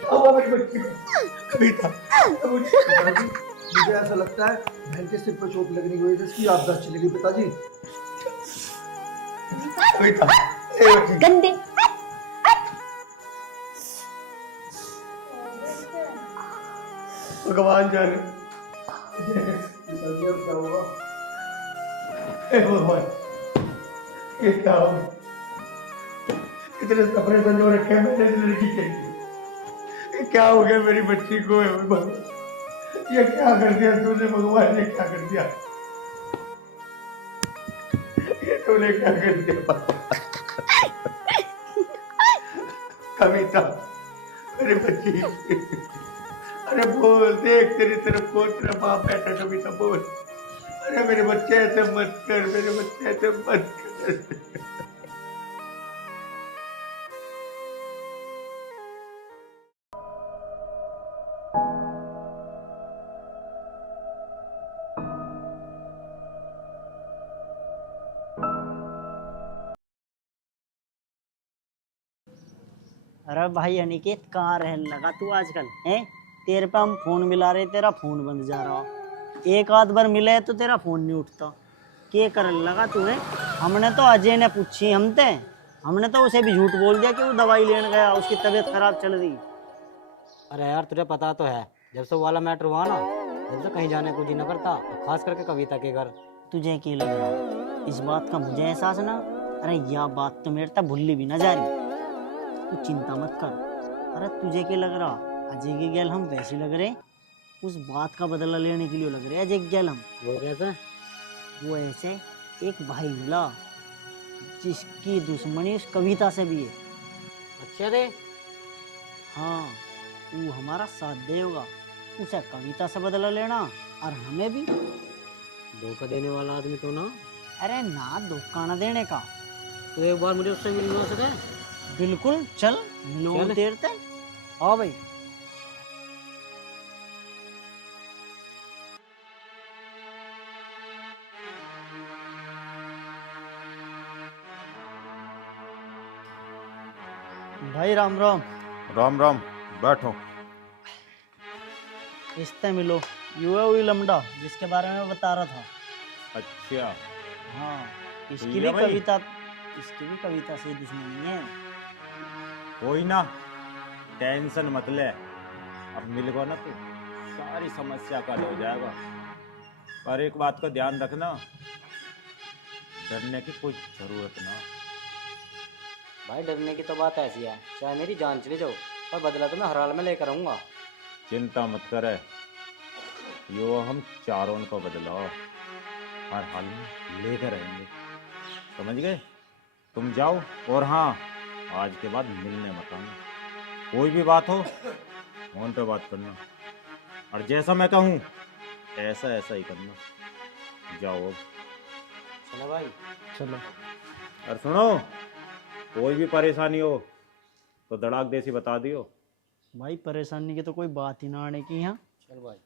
क्या हुआ मेरी बच्ची को? कविता, मुझे ऐसा लगता है बहन के सिर पर चोट लगने की वजह से इसकी याददाश्त चली गई। पिताजी, कविता, गंदे। भगवान जाने। पिताजी अब क्या होगा? हे भगवान, ये क्या हो गया? कितने सपने संजो रखे हैं मैंने इस लड़की के लिए। ये क्या हो गया मेरी बच्ची को? हे भगवान, ये क्या कर दिया तूने? भगवान, ये क्या कर दिया? ये तूने क्या कर दिया? कविता मेरी बच्ची, अरे बोल, देख तेरी तरफ कौन तेरा बाप बैठा। कविता बोल। अरे मेरे बच्चे ऐसे मत कर, मेरे बच्चे ऐसे मत कर। अरे भाई अनिकेत, कहाँ रहने लगा तू आजकल? हैं, तेरे पे हम फोन मिला रहे, तेरा फोन बंद जा रहा। एक आध बार मिले तो तेरा फोन नहीं उठता। क्या करने लगा तू? है, हमने तो अजय ने पूछी हमने तो उसे भी झूठ बोल दिया कि वो दवाई लेने गया, उसकी तबीयत खराब चल रही। अरे यार तुझे पता तो है, जब से वो वाला मैटर हुआ ना, जब से कहीं जाने को जी न करता, खास करके कविता के घर। तुझे क्या लग रहा इस बात का? मुझे एहसास ना। अरे यह बात तो मेरे तक भूली भी ना जा रही। तू चिंता मत कर। अरे तुझे क्या लग रहा? अजय के गैल हम वैसे लग रहे, उस बात का बदला लेने के लिए लग रहे अजय के गैल हम। वो कैसे? वो ऐसे, एक भाई मिला जिसकी दुश्मनी उस कविता से भी है। अच्छा रे? हाँ, वो हमारा साथ देगा, उसे कविता से बदला लेना और हमें भी। धोखा देने वाला आदमी तो ना। अरे ना, धोखा ना देने का। तो एक बार मुझे उससे मिलना हो सके? बिल्कुल, चल मिलो देर तक। हाँ भाई। भाई राम राम। राम राम, बैठो। इससे मिलो, यू है वही लमड़ा जिसके बारे में मैं बता रहा था। अच्छा, हाँ, इसकी ये भी भाई? कविता से दुश्मनी है। कोई ना, टेंशन मत ले। अब मिल गो ना तो सारी समस्या का हल हो जाएगा। पर एक बात का ध्यान रखना, डरने की कोई जरूरत ना। भाई डरने की तो बात ऐसी है, चाहे मेरी जान चली जाओ पर बदला तो मैं हर हाल में लेकर आऊंगा। चिंता मत करे, यो हम चारों को बदलाओ हर हाल में लेकर रहेंगे, समझ गए? तुम जाओ, और हाँ, आज के बाद मिलने मत आना। कोई भी बात हो फोन पे बात करना, और जैसा मैं कहूँ ऐसा ऐसा ही करना। जाओ अब। चलो भाई। चलो। और सुनो, कोई भी परेशानी हो तो धड़ाक देसी बता दियो। भाई परेशानी की तो कोई बात ही ना आने की यहाँ। चल भाई।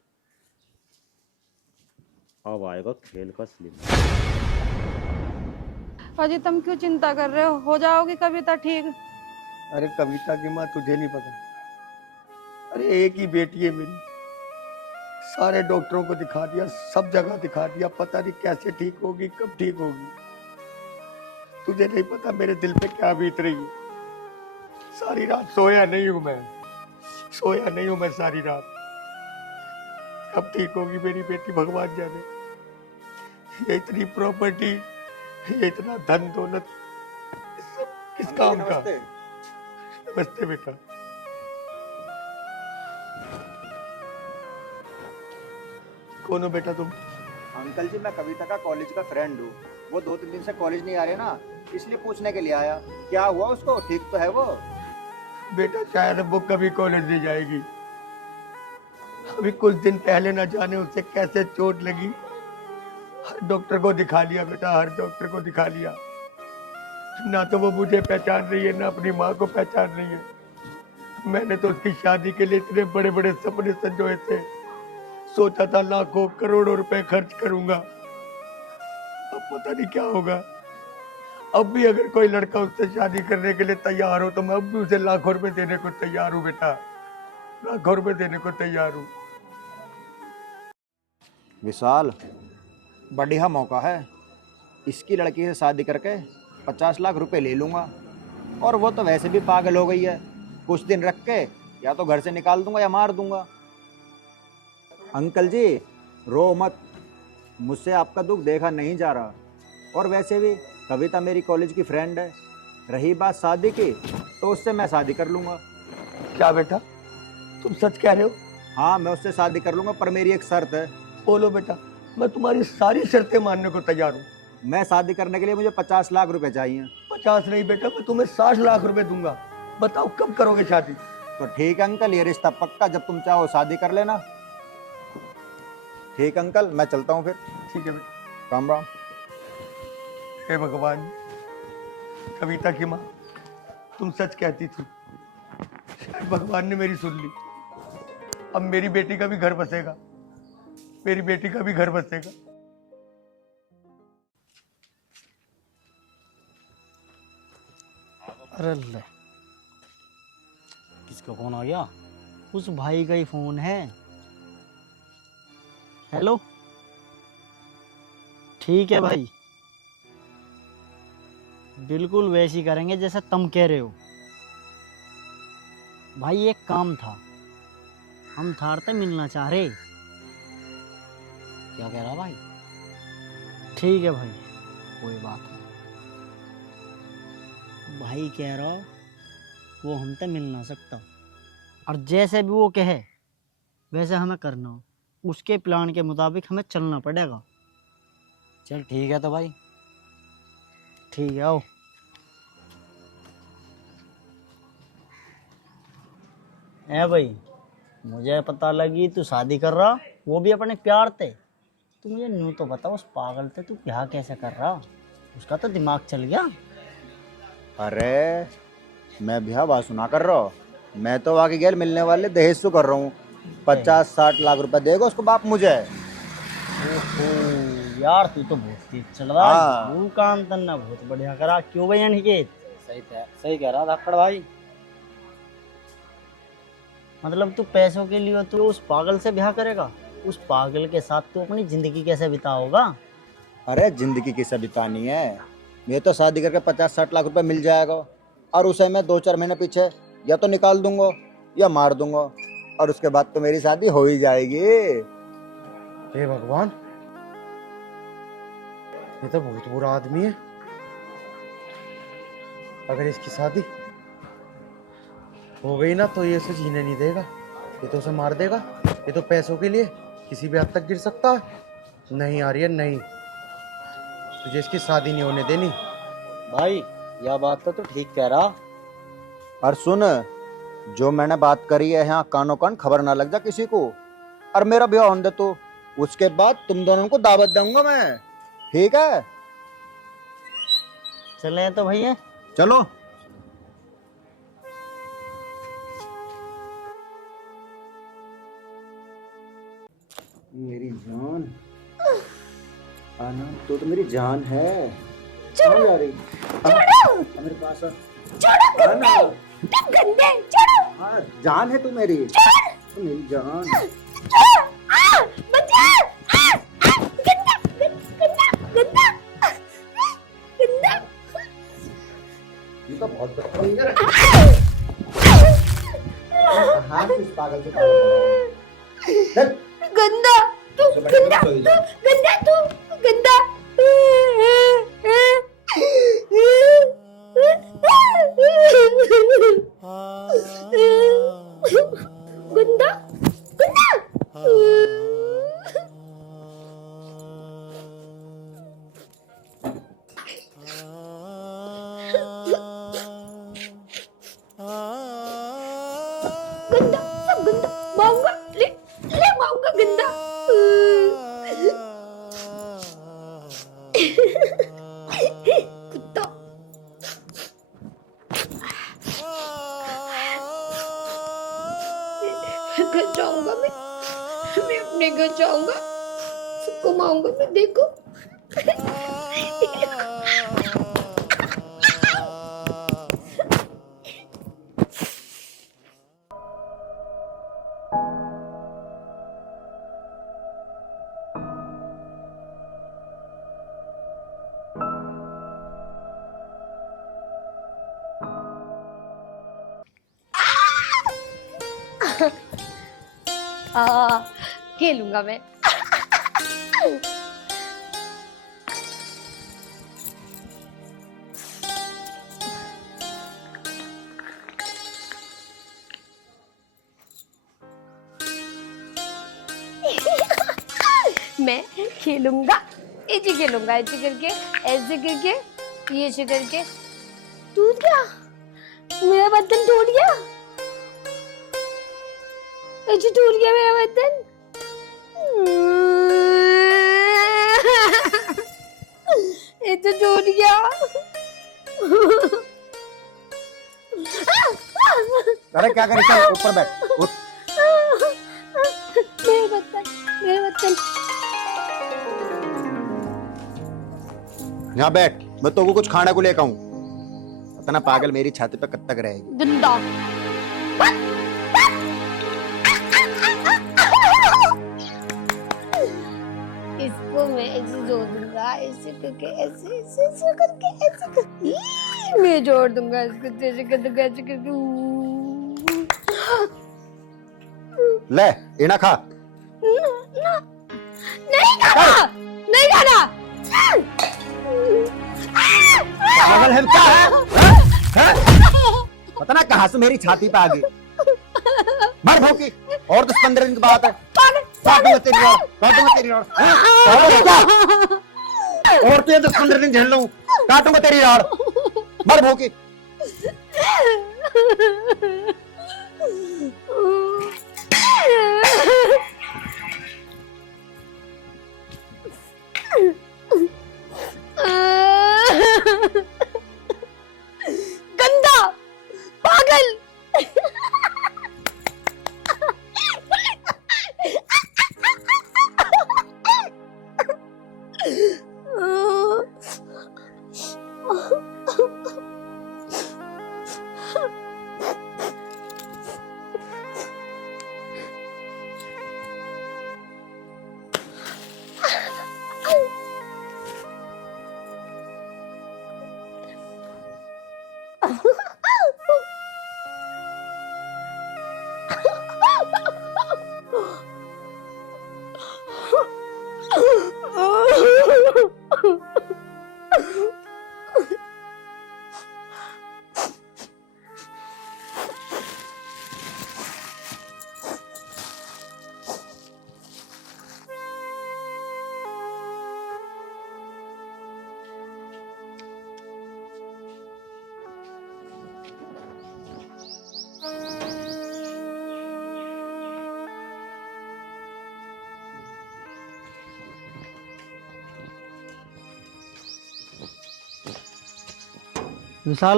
अब आएगा खेल का स्लिम। अजी तुम क्यों चिंता कर रहे हो जाओगी कविता ठीक। अरे कविता की माँ, तुझे नहीं पता, अरे एक ही बेटी है मेरी, सारे डॉक्टरों को दिखा दिया, सब जगह दिखा दिया, पता नहीं कैसे ठीक होगी, कब ठीक होगी। तुझे नहीं पता मेरे दिल पे क्या बीत रही है। सारी रात सोया नहीं हूं मैं सारी रात। कब ठीक होगी मेरी बेटी भगवान जाने। ये इतनी प्रॉपर्टी, ये इतना धन दौलत, ये सब किस काम का। नमस्ते बेटा। कौन हो बेटा तुम? अंकल जी, मैं कविता का कॉलेज का फ्रेंड हूँ। वो 2-3 दिन से कॉलेज नहीं आ रहे ना, इसलिए पूछने के लिए आया। क्या हुआ उसको, ठीक तो है वो? बेटा शायद अब वो कभी कॉलेज नहीं जाएगी। अभी कुछ दिन पहले ना जाने उसे कैसे चोट लगी, हर डॉक्टर को दिखा लिया बेटा, हर डॉक्टर को दिखा लिया। ना तो वो मुझे पहचान रही है, ना अपनी माँ को पहचान रही है। मैंने तो उसकी शादी के लिए इतने बड़े बड़े सपने संजोए थे, सोचा था लाखों करोड़ों रुपए खर्च करूंगा। अब पता नहीं क्या होगा। अब भी अगर कोई लड़का उससे शादी करने के लिए तैयार हो तो मैं अब भी उसे लाखों रुपए देने को तैयार हूँ बेटा, लाखों रुपए देने को तैयार हूँ। विशाल, बढ़िया मौका है। इसकी लड़की से शादी करके 50 लाख रुपए ले लूंगा, और वो तो वैसे भी पागल हो गई है। कुछ दिन रख के या तो घर से निकाल दूंगा या मार दूंगा। अंकल जी रो मत, मुझसे आपका दुख देखा नहीं जा रहा। और वैसे भी कविता मेरी कॉलेज की फ्रेंड है। रही बात शादी की, तो उससे मैं शादी कर लूंगा। क्या बेटा, तुम सच कह रहे हो? हाँ, मैं उससे शादी कर लूंगा, पर मेरी एक शर्त है। बोलो बेटा, मैं तुम्हारी सारी शर्तें मानने को तैयार हूँ। मैं शादी करने के लिए मुझे 50 लाख रुपए चाहिए। 50 नहीं बेटा, मैं तुम्हें 60 लाख रुपए दूंगा। बताओ कब करोगे शादी? तो ठीक है अंकल, ये रिश्ता पक्का, जब तुम चाहो शादी कर लेना। ठीक अंकल, मैं चलता हूँ फिर। ठीक है बेटा। राम राम। हे भगवान, कविता की माँ तुम सच कहती थी, शायद भगवान ने मेरी सुन ली। अब मेरी बेटी का भी घर बसेगा, मेरी बेटी का भी घर बसेगा। अरे ले, किसका फोन आ गया? उस भाई का ही फोन है। हेलो, ठीक है भाई, बिल्कुल वैसे ही करेंगे जैसा तुम कह रहे हो। भाई एक काम था, हम थारते मिलना चाह रहे। क्या कह रहा भाई? ठीक है भाई, कोई बात नहीं। भाई कह रहा वो हमसे मिल ना सकता, और जैसे भी वो कहे वैसे हमें करना हो। उसके प्लान के मुताबिक हमें चलना पड़ेगा। चल ठीक है तो भाई। ठीक है, आओ। ए भाई, मुझे पता लगी तू शादी कर रहा, वो भी अपने प्यार ते। तू मुझे न्यू तो बता, उस पागल ते तू क्या कैसे कर रहा? उसका तो दिमाग चल गया। अरे मैं ब्याह बात सुना कर रहा हूँ, मैं तो आगे गैर मिलने वाले दहेज से कर रहा हूँ। 50-60 लाख रुपए देगा उसको बाप मुझे। ओहो यार, तू तो बहुत तेज चल रहा है। वो काम तन्ना बहुत बढ़िया करा, क्यों भाई अनिकेत? सही कह रहा धाकड़ भाई। मतलब तू पैसों के लिए तू उस पागल से ब्याह करेगा? उस पागल के साथ तू अपनी जिंदगी कैसे बिताओगा? अरे जिंदगी किसे बितानी है, मैं तो शादी करके 50-60 लाख रुपए मिल जाएगा और उसे मैं 2-4 महीने पीछे या तो निकाल दूंगा या मार दूंगा और उसके बाद तो मेरी शादी हो ही जाएगी। हे भगवान, ये तो बहुत बुरा आदमी है। अगर इसकी शादी हो गई ना तो ये उसे जीने नहीं देगा, ये तो उसे मार देगा। ये तो पैसों के लिए किसी भी हद तक गिर सकता है। नहीं आर्यन नहीं, तुझे इसकी शादी नहीं होने देनी। भाई यह बात तो तू ठीक कह रहा। और सुन, जो मैंने बात करी है यहाँ कानों कान खबर ना लग जा किसी को, और मेरा ब्याह होने दे तू, उसके बाद तुम दोनों को दावत दूंगा मैं, ठीक है? चले तो भैया, चलो। मेरी जान आना, तो मेरी जान है। कहाँ जा रही? मेरे पास आ। आना। हाँ, जान है तू मेरी, तू मेरी जान। ये तो बहुत बदतमीज है। हाँ, किस पागल से पागल। गंदा तू, गंदा तू, गंदा तू, गंदा। गंदा गंदा। गंदा सब गंदा, माऊंगा ले ले माऊंगा गंदा। कुत्ता। घर जाऊंगा मैं अपने घर जाऊंगा, सबको माऊंगा मैं, देखो। खेलूंगा मैं। मैं खेलूंगा, ऐसे खेलूंगा, ऐसे करके, ऐसे करके, ये ऐसे करके। टूट गया मेरा बर्तन, टूट गया, ऐसे टूट गया मेरा बर्तन। ये तो टूट गया। अरे क्या कर रही है? ऊपर बैठ, उठ। मेरे बर्तन, मेरे बर्तन। यहाँ बैठ, मैं तो को कुछ खाने को लेकर आऊं। पता ना पागल मेरी छाती पे कब तक रहेगी। गंदा। इसको मैं ऐसे जोड़ दूंगा, ऐसे करके, ऐसे ऐसे ऐसे करके, ऐसे करके मैं जोड़ दूंगा इसको, ऐसे करके, ऐसे करके। ले इना खा। ना, नहीं खाना, नहीं खाना। पागल है क्या है? पता ना कहाँ से मेरी छाती पे आ गई। मर भौंकी, और 10-15 दिन की बात है। काटूंगा तेरी ओर, काटूंगा तेरी ओर। और तो 10-15 दिन झेल लूं, काटूंगा तेरी ओर। मर भौंकी। गंदा पागल। विशाल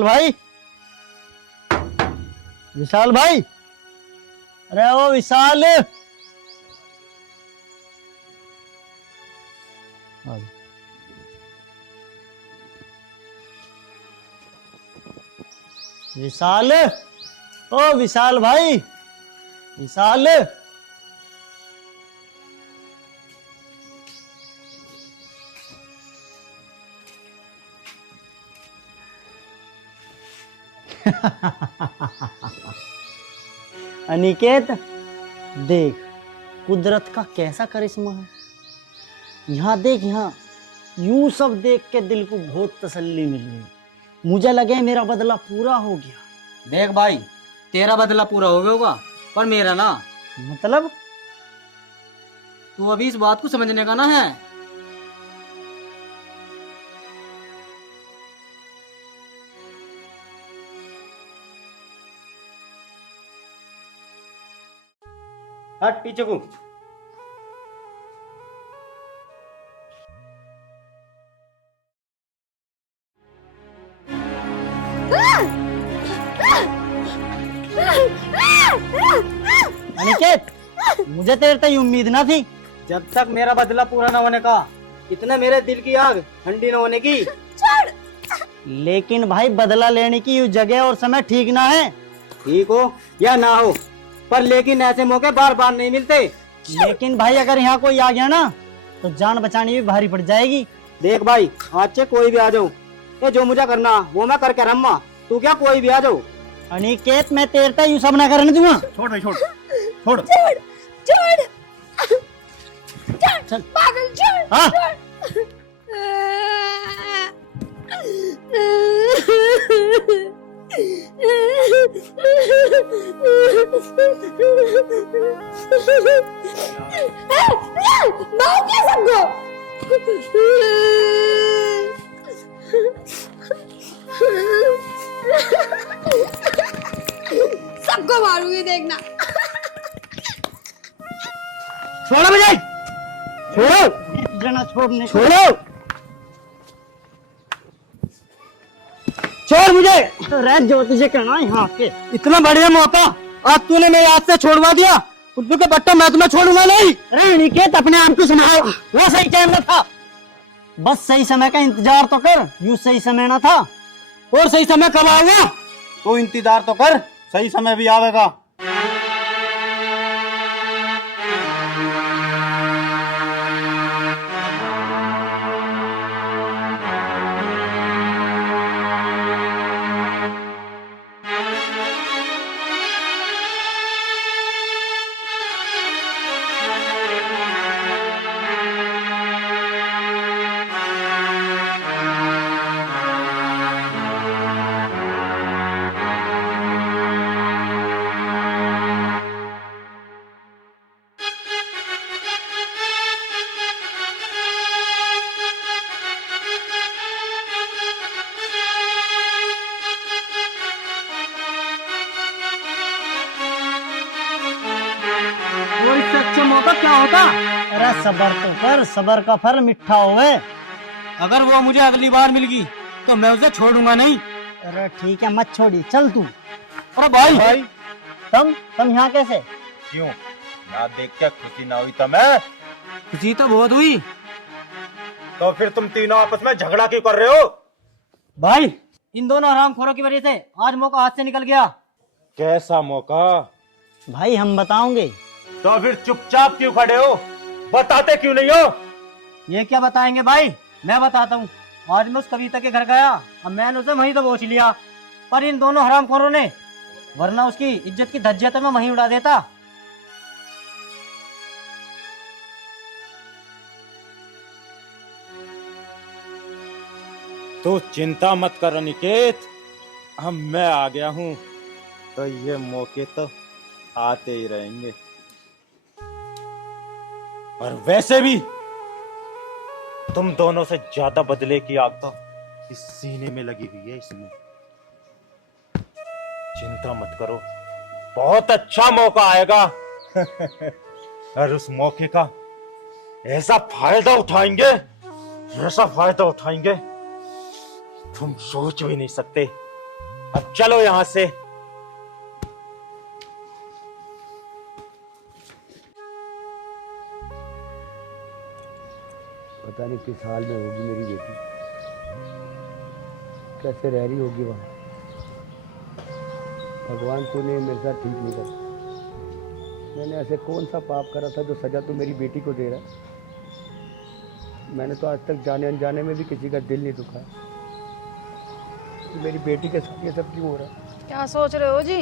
भाई, विशाल भाई, अरे ओ विशाल। विशाल, ओ विशाल भाई, विशाल। अनिकेत, देख कुदरत का कैसा करिश्मा है। यहाँ देख, यहाँ यूं सब देख के दिल को बहुत तसल्ली मिल रही। मुझे लगे मेरा बदला पूरा हो गया। देख भाई, तेरा बदला पूरा हो गया होगा, पर मेरा ना। मतलब तू अभी इस बात को समझने का ना है। हट पीछे को। अनिकेत, मुझे तेरे से उम्मीद ना थी। जब तक मेरा बदला पूरा ना होने का, इतना मेरे दिल की आग ठंडी ना होने की। लेकिन भाई बदला लेने की जगह और समय ठीक ना है। ठीक हो या ना हो, पर लेकिन ऐसे मौके बार बार नहीं मिलते। लेकिन भाई अगर यहाँ कोई आ गया ना तो जान बचानी भी भारी पड़ जाएगी। देख भाई, आज से कोई भी आ जाओ, ये जो मुझे करना वो मैं करके रम्मा। तू क्या कोई भी आ जाओ। अनिकेत, मैं तेरे से यूं सब ना करने दूंगा। छोड़ भाई, छोड़ छोड़ छोड़ छोड़ चल। पागल छोड़। हाँ। मारूंगी सबको। सबको मारूंगी, देखना। छोड़ो मुझे, छोड़ो जना, छोड़ने छोड़ो, छोड़ मुझे। तो रह जो तुझे कहना यहाँ के। इतना बढ़िया मौका आज तूने मेरे हाथ से छोड़वा दिया। उल्लू के बट्टा, मैं तुम्हें छोड़ूंगा नहीं। अरे अनिकेत, अपने आप को संभाल, वो सही टाइम ना था। बस सही समय का इंतजार तो कर, यूं सही समय ना था। और सही समय कब आएगा? तो इंतजार तो कर, सही समय भी आएगा। और इससे अच्छा मौका क्या होता? अरे सबर तो कर, सबर का फल मीठा होवे। अगर वो मुझे अगली बार मिल गई तो मैं उसे छोड़ूंगा नहीं। अरे ठीक है, मत छोड़ी, चल तू। अरे भाई, तुम यहाँ कैसे? क्यों ना देख के खुशी ना हुई तुम्हें? खुशी तो बहुत हुई। तो फिर तुम तीनों आपस में झगड़ा क्यों कर रहे हो? भाई, इन दोनों हरामखोरों की वजह से आज मौका हाथ से निकल गया। कैसा मौका? भाई हम बताओगे। तो फिर चुपचाप क्यों खड़े हो? बताते क्यों नहीं हो? ये क्या बताएंगे भाई, मैं बताता हूँ। आज मैं उस कविता के घर गया, अब मैंने उसे वहीं तो पहुंच लिया, पर इन दोनों हरामखोरों ने, वरना उसकी इज्जत की धज्जियां तो मैं वहीं उड़ा देता। तो चिंता मत कर अनिकेत, अब मैं आ गया हूँ तो ये मौके तो आते ही रहेंगे। और वैसे भी तुम दोनों से ज्यादा बदले की आग तो इस सीने में लगी हुई है। इसमें चिंता मत करो, बहुत अच्छा मौका आएगा और उस मौके का ऐसा फायदा उठाएंगे, ऐसा फायदा उठाएंगे तुम सोच भी नहीं सकते। अब चलो यहां से। पता नहीं किस हाल में होगी मेरी बेटी, कैसे रह रही होगी वहाँ। भगवान तूने मेरे साथ ठीक नहीं करा। मैंने ऐसे कौन सा पाप करा था जो सजा तू मेरी बेटी को दे रहा है। मैंने तो आज तक जाने अनजाने में भी किसी का दिल नहीं दुखाया। मेरी बेटी के साथ ये सब क्यों हो रहा है? क्या सोच रहे हो जी?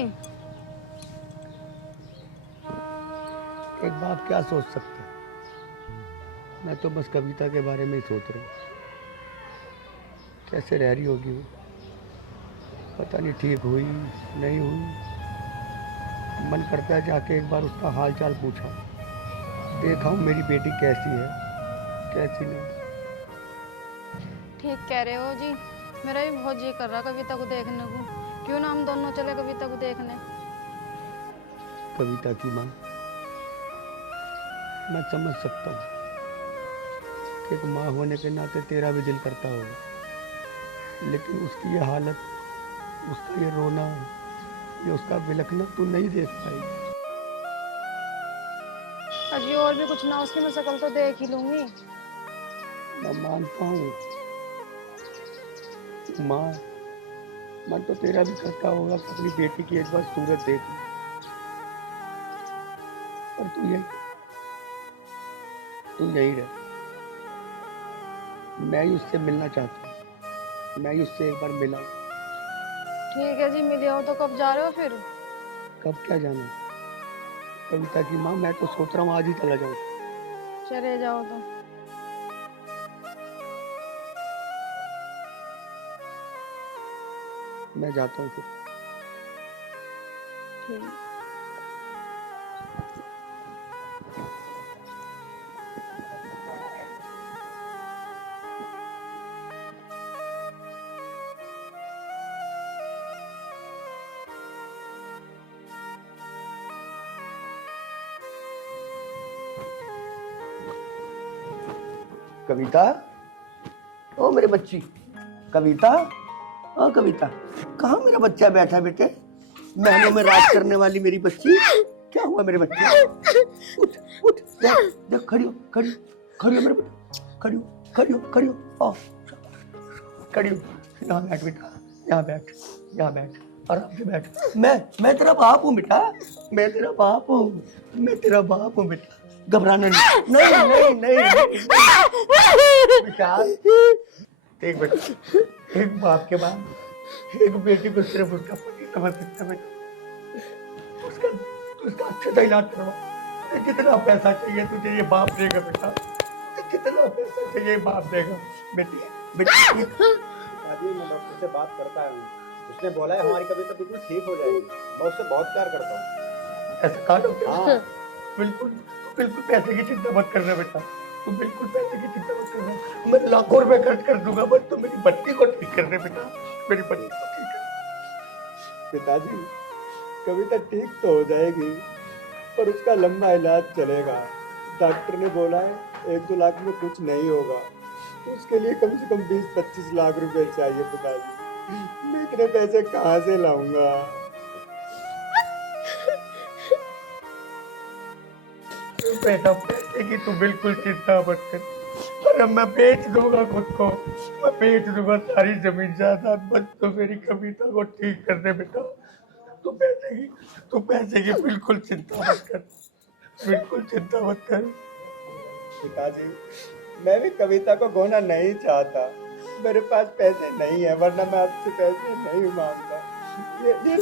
एक बाप क्या सोच सकता है। मैं तो बस कविता के बारे में ही सोच रहा हूँ, कैसे रह रही होगी वो। पता नहीं ठीक हुई नहीं हुई। मन करता है जाके एक बार उसका हाल चाल पूछा, देखा हूँ मेरी बेटी कैसी है कैसी नहीं। ठीक कह रहे हो जी, मेरा भी बहुत जी कर रहा कविता को देखने को। क्यों ना हम दोनों चले कविता को देखने। कविता की माँ, मैं समझ सकता हूँ कि एक माँ होने के नाते तेरा भी दिल करता होगा, लेकिन उसकी ये हालत, उसका ये रोना, ये उसका बिलखना तू नहीं देख पाई। अजी और भी कुछ ना, उसकी मैं शक्ल तो देख ही लूंगी। मैं मानता हूँ माँ, मन तो तेरा भी करता होगा कि अपनी बेटी की एक बार सूरत देख लूं। पर तू यही रह। मैं ही उससे मिलना चाहता हूँ, मैं ही उससे एक बार मिला। ठीक है जी, मिले हो तो कब जा रहे हो फिर? कब क्या जाना कविता की माँ, मैं तो सोच रहा हूँ आज ही चला जाऊँ। चले जाओ तो। मैं जाता हूँ फिर। ठीक। कविता, ओ मेरे बच्ची कविता, ओ कविता, कहाँ मेरा बच्चा बैठा है बेटे? महलों में राज करने वाली मेरी बच्ची, क्या हुआ मेरे बच्चे? उठ उठ, देख खड़ी हो, खड़ी हो, खड़ी हो मेरे बेटे, खड़ी हो, खड़ी हो, खड़ी हो, आओ खड़ी हो। यहाँ बैठ बेटा, यहाँ बैठ, यहाँ बैठ, आराम से बैठ। मैं तेरा बाप हूँ बेटा, मैं तेरा बाप हूँ, मैं तेरा बाप हूँ बेटा, घबराना नहीं। नहीं नहीं नहीं विशाल, एक बेटा, एक बाप के बाद एक बेटी को सिर्फ उसका पति समझ सकता है बेटा। उसका अच्छे से इलाज करवा। जितना पैसा चाहिए तुझे ये बाप देगा बेटा, जितना पैसा चाहिए बाप देगा। बेटी बेटी मैं डॉक्टर से बात करता हूँ, उसने बोला है हमारी कविता बिल्कुल ठीक हो जाएगी। मैं उससे बहुत प्यार करता हूँ। ऐसा कहा डॉक्टर? हाँ बिल्कुल बिल्कुल, पैसे की चिंता मत करना बेटा, तू बिल्कुल पैसे की चिंता मत करना। मैं लाखों रुपए खर्च कर दूंगा, बस तू मेरी बच्ची को ठीक कर दे बेटा, मेरी बच्ची को ठीक कर। पिताजी, कविता ठीक तो हो जाएगी, पर उसका लंबा इलाज चलेगा। डॉक्टर ने बोला है 1-2 लाख में कुछ नहीं होगा। उसके लिए कम से कम 20-25 लाख रुपए चाहिए पिताजी। मैं इतने पैसे कहाँ से लाऊंगा? बेटा पैसे की तू बिल्कुल चिंता मत कर, अरे मैं बेच दूंगा खुद को, मैं बेच दूंगा सारी जमीन जायदाद, बस तो मेरी कविता को ठीक कर दे बेटा। तू पैसे की बिल्कुल चिंता मत कर, बिल्कुल चिंता मत कर। पिताजी, मैं भी कविता को खोना नहीं चाहता। मेरे पास पैसे नहीं है, वरना मैं आपसे पैसे नहीं मांगता। ये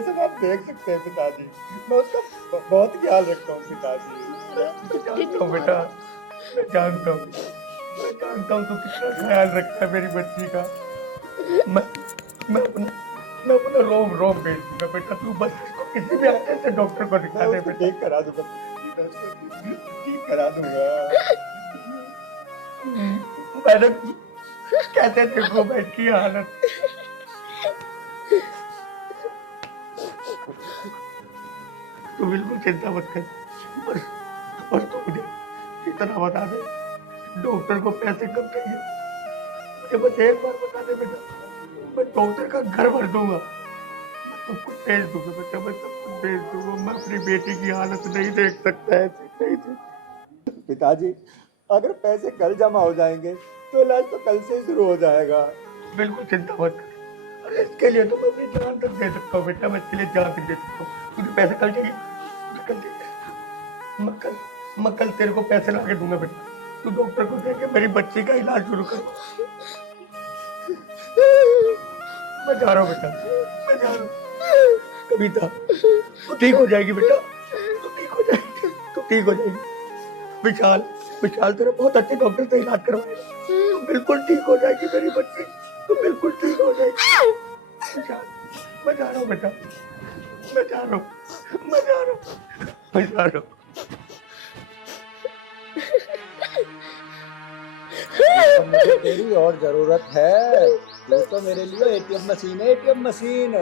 सब आप देख सकते हैं पिताजी। मैं उसका बहुत ख्याल रखता हूँ पिताजी। जानता हूँ बेटा, मैं जानता हूँ तू कितना ख्याल रखता है मेरी बच्ची का। मैं अपना रोम बेच दूंगा बेटा, तू बस इसको किसी भी अच्छे से डॉक्टर को दिखा दे बेटा। ठीक करा दूंगा, ठीक करा दूंगा। मैंने कैसे देखो बैठ की हालत। तू बिल्कुल चिंता मत कर। बस बस तू मुझे इतना बता दे, डॉक्टर को पैसे कब चाहिए? मुझे बस एक बार बता दे बेटा, मैं डॉक्टर का घर भर दूंगा। मैं सब कुछ भेज दूंगा बेटा, मैं सब कुछ भेज दूंगा। मैं अपनी बेटी की हालत नहीं देख सकता है, नहीं देख। पिताजी, अगर पैसे कल जमा हो जाएंगे तो इलाज तो कल से ही शुरू हो जाएगा। बिल्कुल चिंता मत कर। अरे इसके लिए तो मैं अपनी जान तक दे सकता हूँ बेटा, मैं इसके लिए जान तक दे सकता हूँ। तुझे पैसे कल चाहिए? मुझे कल चाहिए। मैं कल तेरे को पैसे ला के दूंगा बेटा। तू डॉक्टर को दे के मेरी बच्ची का इलाज शुरू कर। मैं जा रहा हूँ बेटा, मैं जा रहा हूँ। कविता, तू ठीक हो जाएगी बेटा, तू ठीक हो जाएगी, तू ठीक हो जाएगी। विशाल, विशाल तेरा बहुत अच्छे डॉक्टर से इलाज करवाएगा। तू बिल्कुल ठीक हो जाएगी मेरी बच्ची, तू बिल्कुल ठीक हो जाएगी। विशाल, मैं जा रहा हूँ बेटा, मैं जा रहा हूँ, मैं जा रहा हूँ, मैं जा रहा हूँ। अब मुझे तेरी और जरूरत है। तू तो मेरे लिए एटीएम मशीन है, एटीएम मशीन।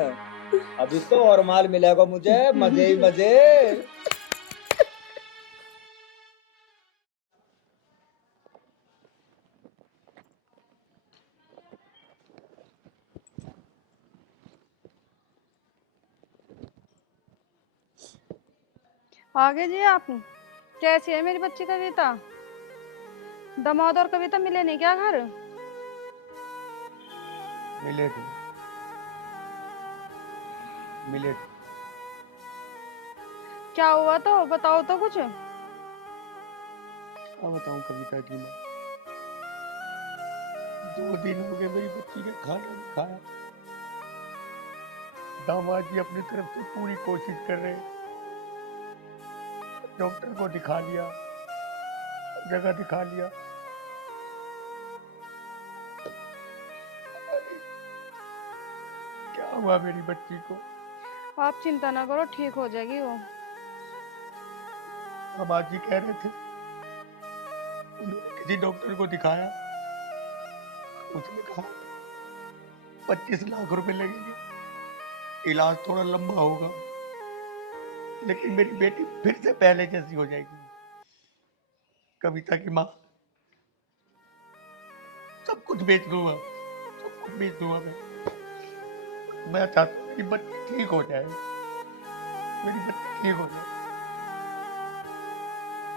अभी तो और माल मिलेगा मुझे, मजे ही मजे। आगे जी आप कैसी है मेरी बच्ची कविता? दामाद और कविता मिले नहीं क्या घर? मिले थे, मिले थे। क्या हुआ तो बताओ तो कुछ। क्या बताऊं कविता की माँ, 2 दिन हो गए मेरी बच्ची ने खाना नहीं खाया। दामाद जी अपनी तरफ से पूरी कोशिश कर रहे हैं। डॉक्टर को दिखा लिया, हर जगह दिखा लिया। क्या हुआ मेरी बच्ची को? आप चिंता ना करो, ठीक हो जाएगी वो। दामाद जी कह रहे थे उन्होंने किसी डॉक्टर को दिखाया, उसने कहा 25 लाख रुपए लगेंगे, इलाज थोड़ा लंबा होगा, लेकिन मेरी बेटी फिर से पहले जैसी हो जाएगी। कविता की माँ, सब कुछ बेच दूंगा, सब कुछ बेच दूंगा। मैं चाहता हूँ मेरी बच्ची ठीक हो जाए, मेरी बच्ची ठीक हो जाए।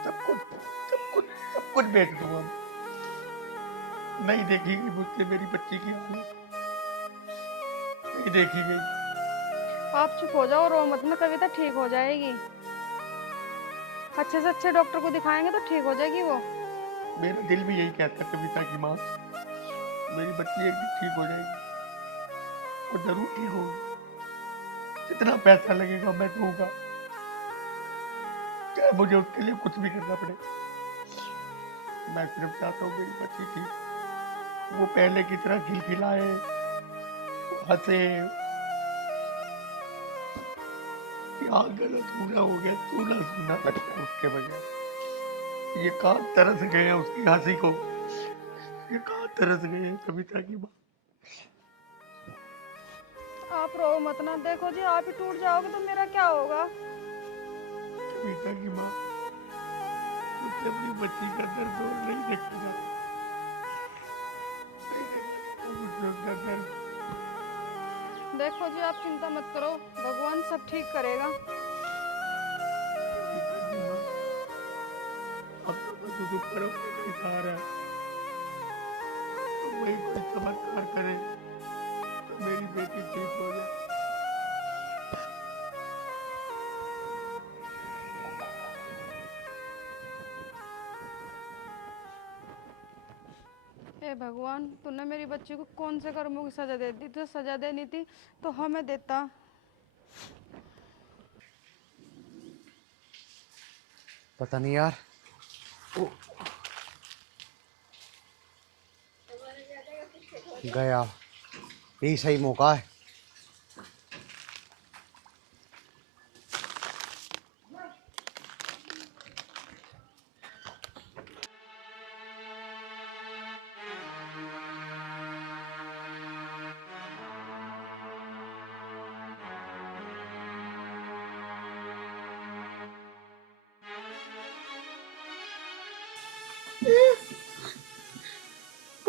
सब कुछ सब कुछ सब कुछ बेच दूंगा। नहीं देखेगी मुझसे मेरी बच्ची की हालत, नहीं देखी गई। आप चुप हो जाओ, रो मत ना, कविता ठीक हो जाएगी। अच्छे से अच्छे डॉक्टर को दिखाएंगे तो ठीक हो जाएगी वो। मेरा दिल भी यही कहता है कविता की माँ, मेरी बच्ची एक दिन ठीक हो जाएगी, और जरूर ठीक होगी। जितना पैसा लगेगा मैं दूंगा, चाहे मुझे उसके लिए कुछ भी करना पड़े। मैं सिर्फ चाहता हूँ मेरी बच्ची ठीक, वो पहले की तरह खिलखिलाए, हंसे। क्या गलत पूरा हो गया, तू ना सुना लगता उसके बगैर। ये कान तरस गए हैं उसकी हंसी को, ये कान तरस गए हैं कविता की माँ। आप रो मत ना, देखो जी आप ही टूट जाओगे तो मेरा क्या होगा? कविता की माँ, मुझसे अपनी बच्ची का दर्द और नहीं देखेगा, नहीं देखेगा मुझसे उसका दर्द। देखो जी आप चिंता मत करो, भगवान सब ठीक करेगा। अब तो बस उस ऊपर अपने का ही सहारा है। तो वही कोई चमत्कार करे तो मेरी बेटी ठीक हो जाए। हे भगवान, तूने मेरी बच्ची को कौन से कर्मों की सजा दे दी? तो सजा देनी थी तो हमें देता। पता नहीं यार, गया, यही सही मौका है।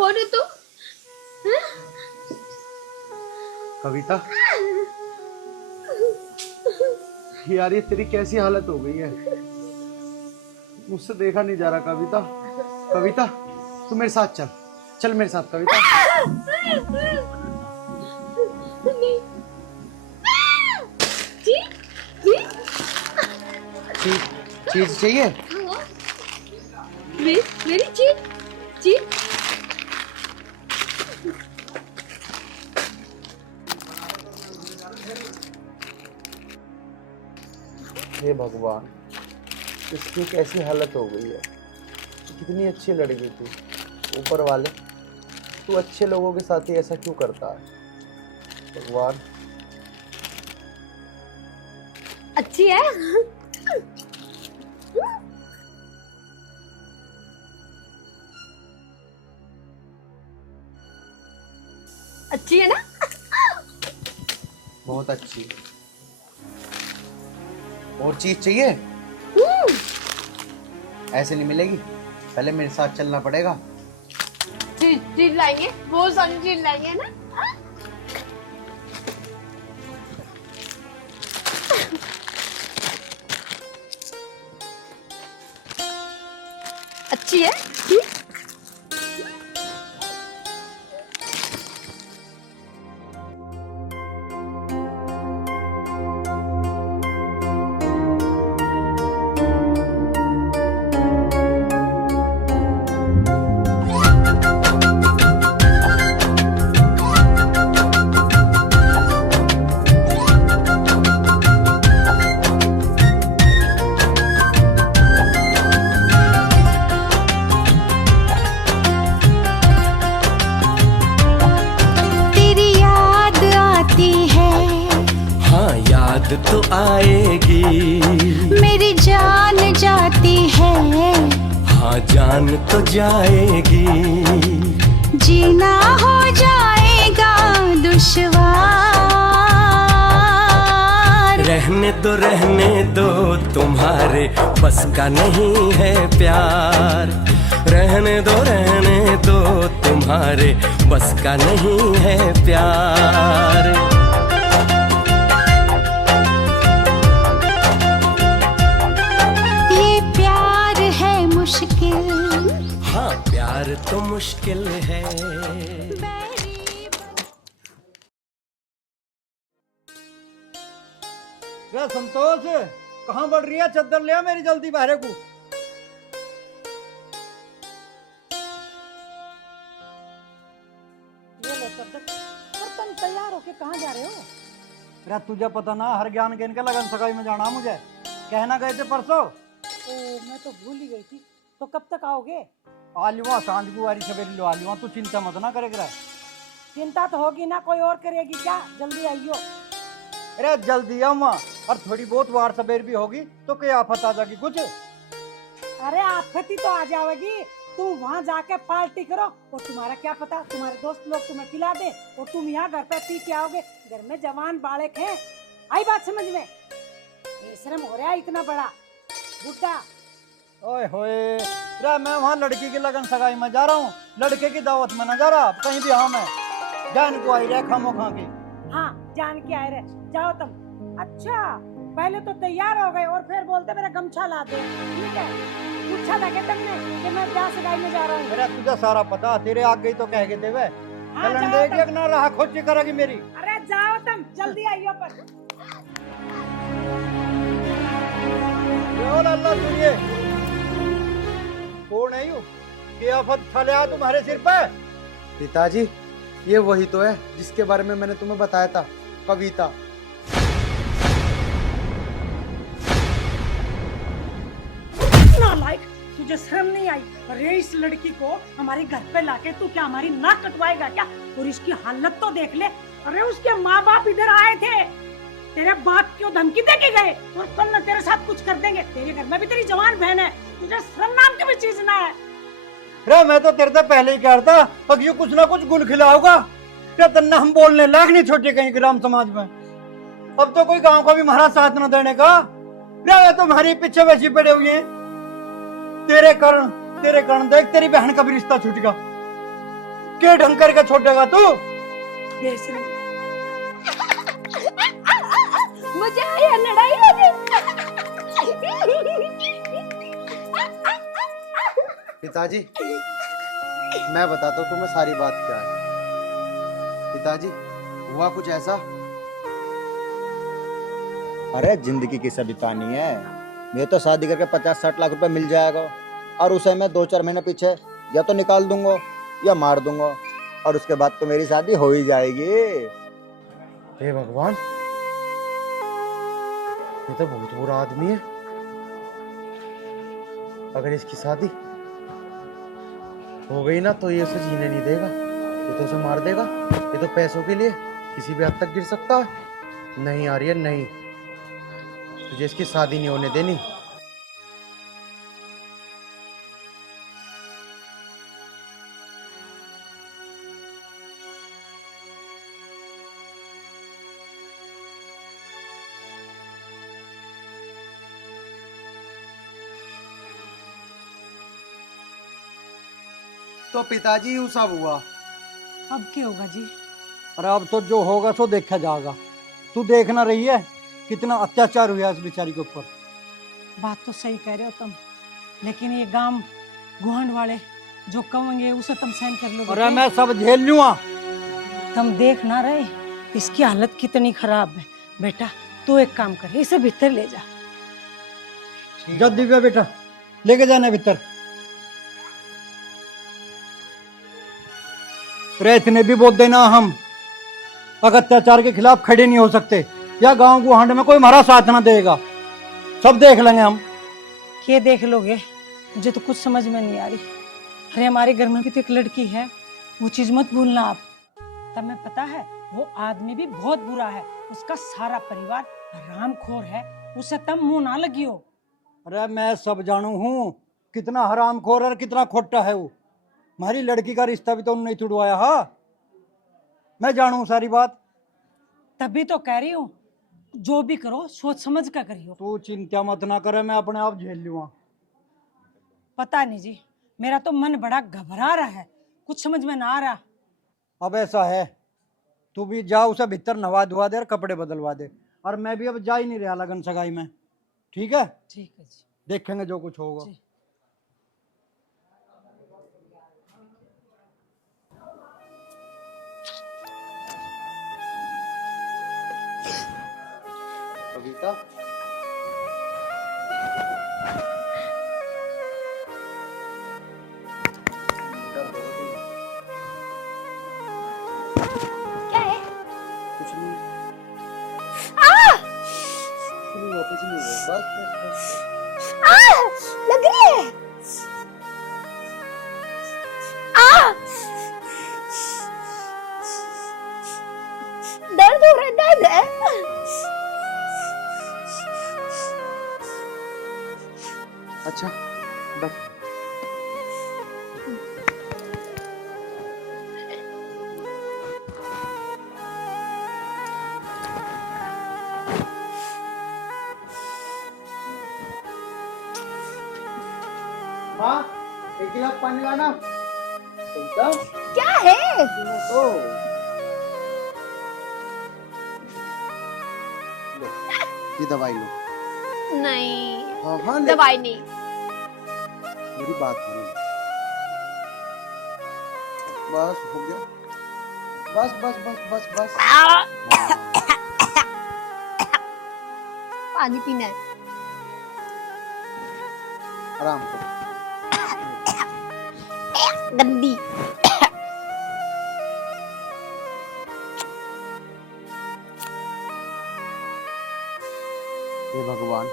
कौन है तू? कविता, यार ये तेरी कैसी हालत हो गई है? मुझसे देखा नहीं जा रहा कविता। कविता, तू मेरे साथ चल, चल मेरे साथ कविता। नहीं। चीज चाहिए? हाँ। मेरी चीज चीज। हे भगवान, इसकी कैसी हालत हो गई है। कितनी अच्छी लड़की थी। ऊपर वाले, तू अच्छे लोगों के साथ ही ऐसा क्यों करता है भगवान? अच्छी है। अच्छी है ना? बहुत अच्छी। और चीज चाहिए? ऐसे नहीं मिलेगी, पहले मेरे साथ चलना पड़ेगा। चीज लाएंगे, बहुत सारी चीज लाएंगे ना। अच्छी है। तो आएगी, मेरी जान जाती है। हाँ जान तो जाएगी, जीना हो जाएगा दुश्वार। रहने दो तुम्हारे बस का नहीं है प्यार। रहने दो तुम्हारे बस का नहीं है प्यार। हाँ प्यार तो मुश्किल है। संतोष, कहाँ बढ़ रही है? चद्दर ले आ मेरी जल्दी बाहर को। तुम तैयार होके कहाँ जा रहे हो? अरे तुझे पता ना, हर ज्ञान के इनके लगन सगाई में जाना मुझे। कहना गए थे परसों। ओ मैं तो भूल ही गई थी। तो कब तक आओगे? आलुआ सांझ गुआरी सवेरी लो आलुआ, तू चिंता मत ना करे। चिंता तो होगी ना, कोई और करेगी क्या? जल्दी आइयो। अरे जल्दी आओ माँ, और थोड़ी बहुत वार सवेर भी होगी तो क्या आफत आ जाएगी कुछ? अरे आफत ही तो आ जाएगी। तुम वहाँ जाके पार्टी करो, और तुम्हारा क्या पता, तुम्हारे दोस्त लोग तुम्हें खिला दे और तुम यहाँ घर पे पी के आओगे। घर में जवान बालक है, आई बात समझ में? बेशरम हो रहा है इतना बड़ा बुड्ढा। ओए होए, मैं वहाँ लड़की की लगन सगाई में जा रहा हूँ, लड़के की दावत में न जा रहा कहीं भी। हाँ मैं जान को आई रहे खामो खा के। हाँ जान के आए रहे, जाओ तुम। अच्छा पहले तो तैयार हो गए और फिर बोलते मेरा गमछा ला दे। ठीक है, पूछा था क्या तुमने कि मैं ब्याह सगाई में जा रहा हूँ? अरे तुझे सारा पता, तेरे आग गई तो कह के देवे। हाँ, चलन देगी ना रहा खोजी करेगी मेरी। अरे जाओ तुम, जल्दी आइयो। पर अल्लाह सुनिए, कौन है यू? क्या आफत छाले आ तुम्हारे सिर पे? पिताजी, ये वही तो है जिसके बारे में मैंने तुम्हें बताया था, कविता। नालायक, तुझे शर्म नहीं आई? अरे इस लड़की को हमारे घर पे लाके तू क्या हमारी नाक कटवाएगा क्या? और इसकी हालत तो देख ले। अरे उसके माँ बाप इधर आए थे, तेरे बाप क्यों धमकी दे के गए और कल न तेरे साथ कुछ कर देंगे। तेरे घर में भी तेरी जवान बहन है, तुझे शर्म नाम की भी चीज ना है। रे मैं तो तेरे से पहले ही कहता, अब ये कुछ ना कुछ गुल खिलाओगा। क्या तन्ना हम बोलने लायक नहीं छोटे कहीं ग्राम समाज में। अब तो कोई गांव का भी महाराज साथ न देने का। रे तुम्हारी पीछे वैसी पड़े हुए हैं। तेरे कारण देख तेरी बहन का भी रिश्ता छूट गया। के ढंग करके छोड़ेगा तू? मुझे आया लड़ाई हो गई। पिताजी, मैं बताता हूँ तुम्हें सारी बात क्या है। पिताजी, हुआ कुछ ऐसा। अरे जिंदगी की सभी पानी है। मैं तो शादी करके 50-60 लाख रुपए मिल जाएगा और उसे मैं 2-4 महीने पीछे या तो निकाल दूंगा या मार दूंगा और उसके बाद तो मेरी शादी हो ही जाएगी। हे भगवान, ये तो बहुत बुरा आदमी है। अगर इसकी शादी हो गई ना तो ये उसे जीने नहीं देगा, ये तो उसे मार देगा। ये तो पैसों के लिए किसी भी हद तक गिर सकता है। नहीं आर्यन नहीं, तुझे इसकी शादी नहीं होने देनी। तो पिताजी यूं सब हुआ। अब क्या होगा जी? अरे अब तो जो होगा सो देखा जाएगा। तू देख ना रही है कितना अत्याचार हुआ इस बेचारी के ऊपर। बात तो सही कह रहे हो तुम, लेकिन ये गांव गुहांड वाले जो कहेंगे उसे तुम सहन कर लोगे? अरे मैं सब झेल लूंगा। तुम देख ना रहे इसकी हालत कितनी खराब है। बेटा तू एक काम कर, इसे भीतर ले जा। जा दिव्या बेटा, लेके जाना भीतर। रे इतने भी बोल देना हम अत्याचार के खिलाफ खड़े नहीं हो सकते, या गांव गुहांड में कोई हमारा साथ ना देगा। सब देख लेंगे हम। क्या देख लोगे? मुझे तो कुछ समझ में नहीं आ रही। अरे हमारे घर में भी तो एक लड़की है, वो चीज मत भूलना आप। तुम्हें पता है वो आदमी भी बहुत बुरा है, उसका सारा परिवार हरामखोर है, उसे तुम मुंह ना लगियो। अरे मैं सब जानू हूँ कितना हरामखोर और कितना खोटा है वो। हमारी लड़की का रिश्ता भी तो उन्होंने नहीं तुड़वाया। हाँ मैं जानू सारी बात। तभी तो कह रही हूँ जो भी करो सोच समझ कर करियो। तू चिंता मत ना करे, मैं अपने आप झेल लूंगा। पता नहीं जी, मेरा तो मन बड़ा घबरा रहा है, कुछ समझ में ना आ रहा। अब ऐसा है, तू भी जा, उसे भीतर नवा धुआ दे और कपड़े बदलवा दे, और मैं भी अब जा ही नहीं रहा लगन सगाई में। ठीक है? ठीक है जी, देखेंगे जो कुछ होगा। कविता, क्या है? कुछ नहीं, कुछ नहीं, बस लग रही है। दर्द हो रहा है, दर्द है। अच्छा बैठ। हाँ एक गिलास पानी लाना। क्या है? ओ लो, ये दवाई लो। नहीं, हाँ हाँ ले। दवाई नहीं। मेरी बात सुनो, बस हो गया, बस बस बस बस बस। पानी पीना है। आराम करो। गंदी। हे भगवान,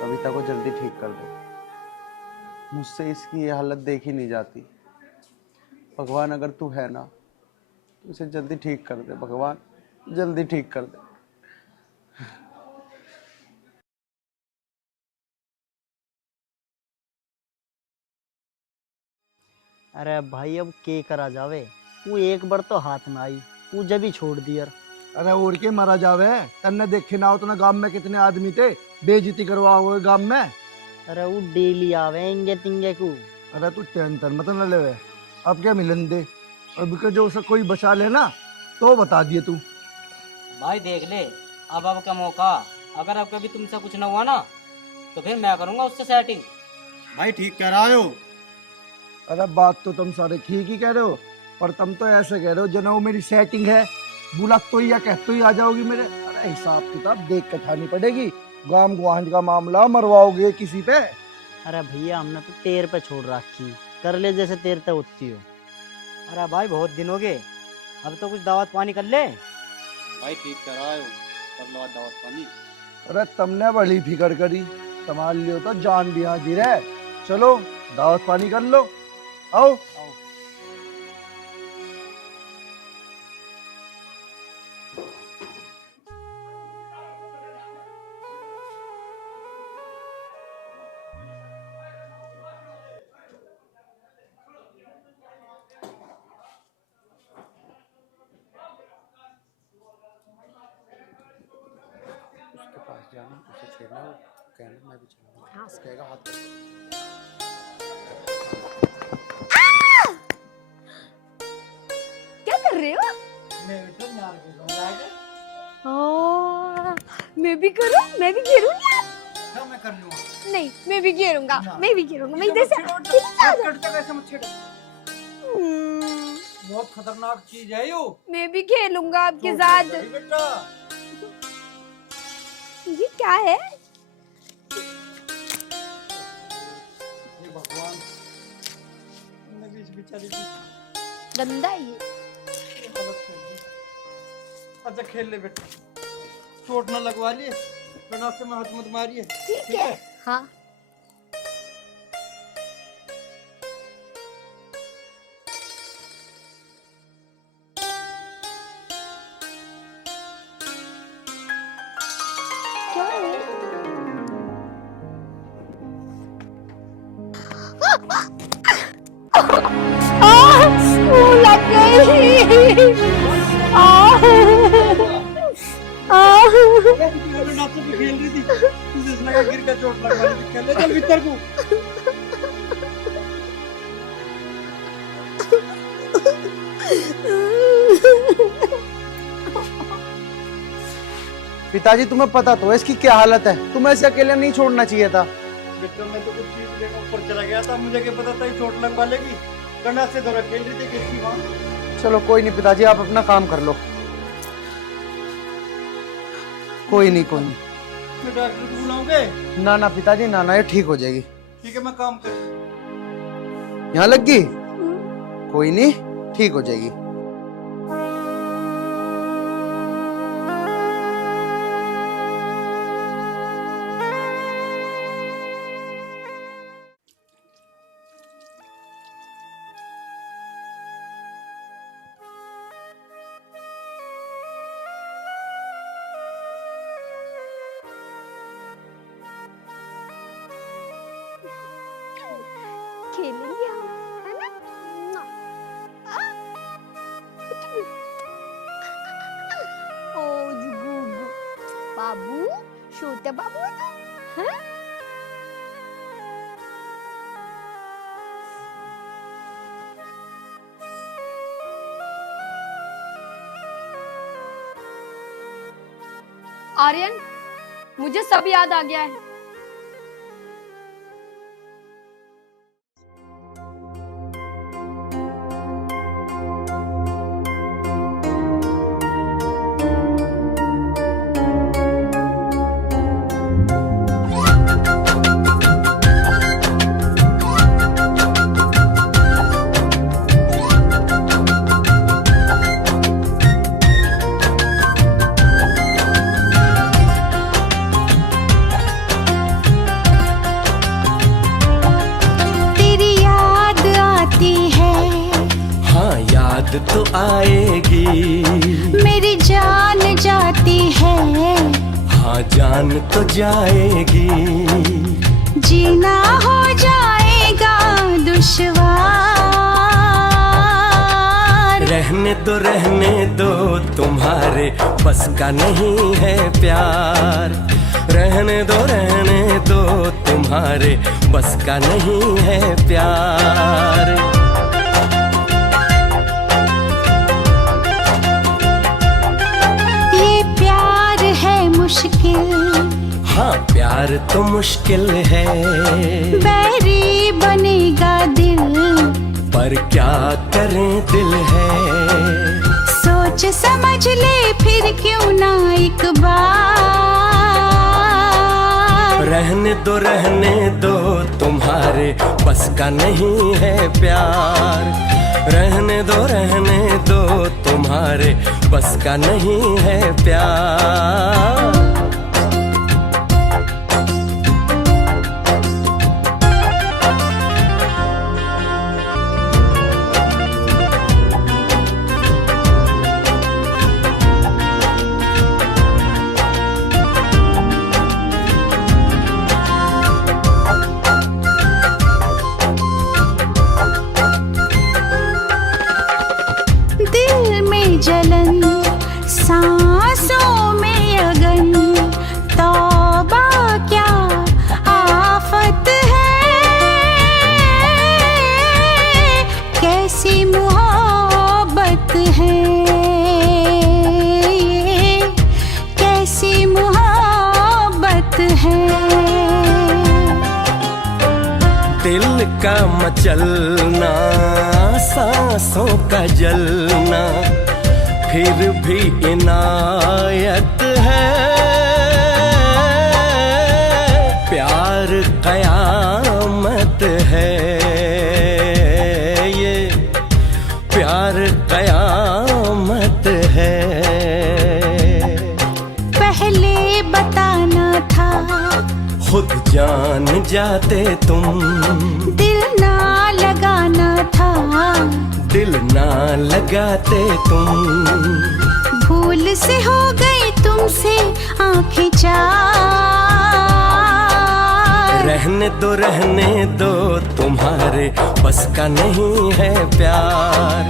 कविता को जल्दी ठीक कर दो। मुझसे इसकी ये हालत देखी नहीं जाती। भगवान अगर तू है ना तो इसे जल्दी ठीक कर दे। भगवान जल्दी ठीक कर दे। अरे भाई अब के करा जावे, वो एक बार तो हाथ में आई, वो जब ही छोड़ दिया। अरे उड़ के मारा जावे, तन्ने देखे ना हो तो ना गांव में कितने आदमी थे बेइज्जती करवा हुए गांव में। अरे वो डेली आवे इंगे तिंगे को। अरे तू टेंशन मत न लेवे, अब क्या मिलन दे, अब के जो उसे कोई बचा ले ना तो बता दिए तू। भाई देख ले, अब का मौका, अगर अब कभी तुमसे कुछ ना हुआ ना तो फिर मैं करूंगा उससे सेटिंग। भाई ठीक कह रहा हो। अरे बात तो तुम सारे ठीक ही कह रहे हो, पर तुम तो ऐसे कह रहे हो जना वो मेरी सेटिंग है, बुला तो ही या कह तो ही आ जाओगी मेरे। अरे हिसाब किताब देख के ठानी पड़ेगी, गांव गुआंज का मामला मरवाओगे किसी पे। अरे भैया हमने तो तेर पे छोड़ रखी, कर ले जैसे तेर ते उठती हो। अरे भाई बहुत दिन हो गए, अब तो कुछ दावत पानी कर ले। भाई ठीक कह रहा हो, कर लो दावत पानी। अरे तुमने बड़ी फिक्र करी, संभाल लियो तो जान भी हाजिर है। चलो दावत पानी कर लो, आओ। उसके पास जाना, उसे छेड़ना, वो कहना मैं भी चलूंगा। हाँ कहेगा हाथ क्या कर रहे हो? मैं भी करूं, मैं भी घेरूं यार। मैं कर लूंगा। नहीं, मैं भी घेरूंगा, मैं भी घेरूंगा। मैं इधर से बहुत खतरनाक चीज है यो। मैं भी खेलूंगा आपके साथ। बेटा ये क्या है? ये भगवान ने भी इस बेचारी की गंदा है ये। हालत कर दी। अच्छा खेल ले बेटा, चोट न लगवा लिए, बिना से में हाथ मत मारिए। ठीक है। हाँ क्या है? लग गई। नाचे पे खेल रही थी, तुझे लगा गिर का चोट लगवा ली। खेल ले, चल भीतर को। पिताजी तुम्हें पता तो है इसकी क्या हालत है, तुम्हें ऐसे अकेले नहीं छोड़ना चाहिए था। बेटा मैं तो कुछ चीज लेकर ऊपर चला गया था, मुझे क्या पता था ये चोट लगवा लेगी। गंडा से दौरा खेल रही थी किसकी माँ। चलो कोई नहीं पिताजी, आप अपना काम कर लो। कोई नहीं कोई नहीं। मैं डॉक्टर को बुलाऊंगे? ना ना पिताजी, ना ना, ये ठीक हो जाएगी। ठीक है मैं काम कर। यहाँ लग गई? कोई नहीं, ठीक हो जाएगी। खेलेंगे हम, है ना? ओ जुगू बाबू, छोटा बाबू है ना? हाँ? आर्यन, मुझे सब याद आ गया है। तो आएगी, मेरी जान जाती है। हाँ जान तो जाएगी, जीना हो जाएगा दुश्वार। रहने दो तुम्हारे बस का नहीं है प्यार। रहने दो तुम्हारे बस का नहीं है प्यार। मुश्किल, हाँ प्यार तो मुश्किल है, बैरी बनेगा दिल, पर क्या करें दिल है। सोच समझ ले फिर क्यों ना एक बार। रहने दो तुम्हारे बस का नहीं है प्यार। रहने दो तुम्हारे बस का नहीं है प्यार। दिल में जलन, सांसों में अगन, तौबा क्या आफत है। कैसी मोहब्बत है, कैसी मोहब्बत है। दिल का मचलना, सांसों का जलना, फिर भी इनायत है। प्यार कयामत है, ये प्यार कयामत है। पहले बताना था, खुद जान जाते तुम, दिल ना लगाना था, दिल ना लगाते तुम। भूल से हो गई तुमसे आंखें चार। रहने दो तुम्हारे बस का नहीं है प्यार।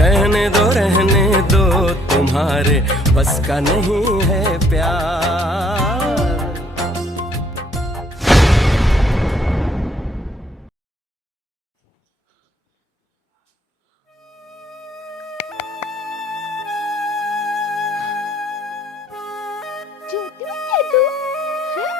रहने दो तुम्हारे बस का नहीं है प्यार। ज्योति में है तू? हैं?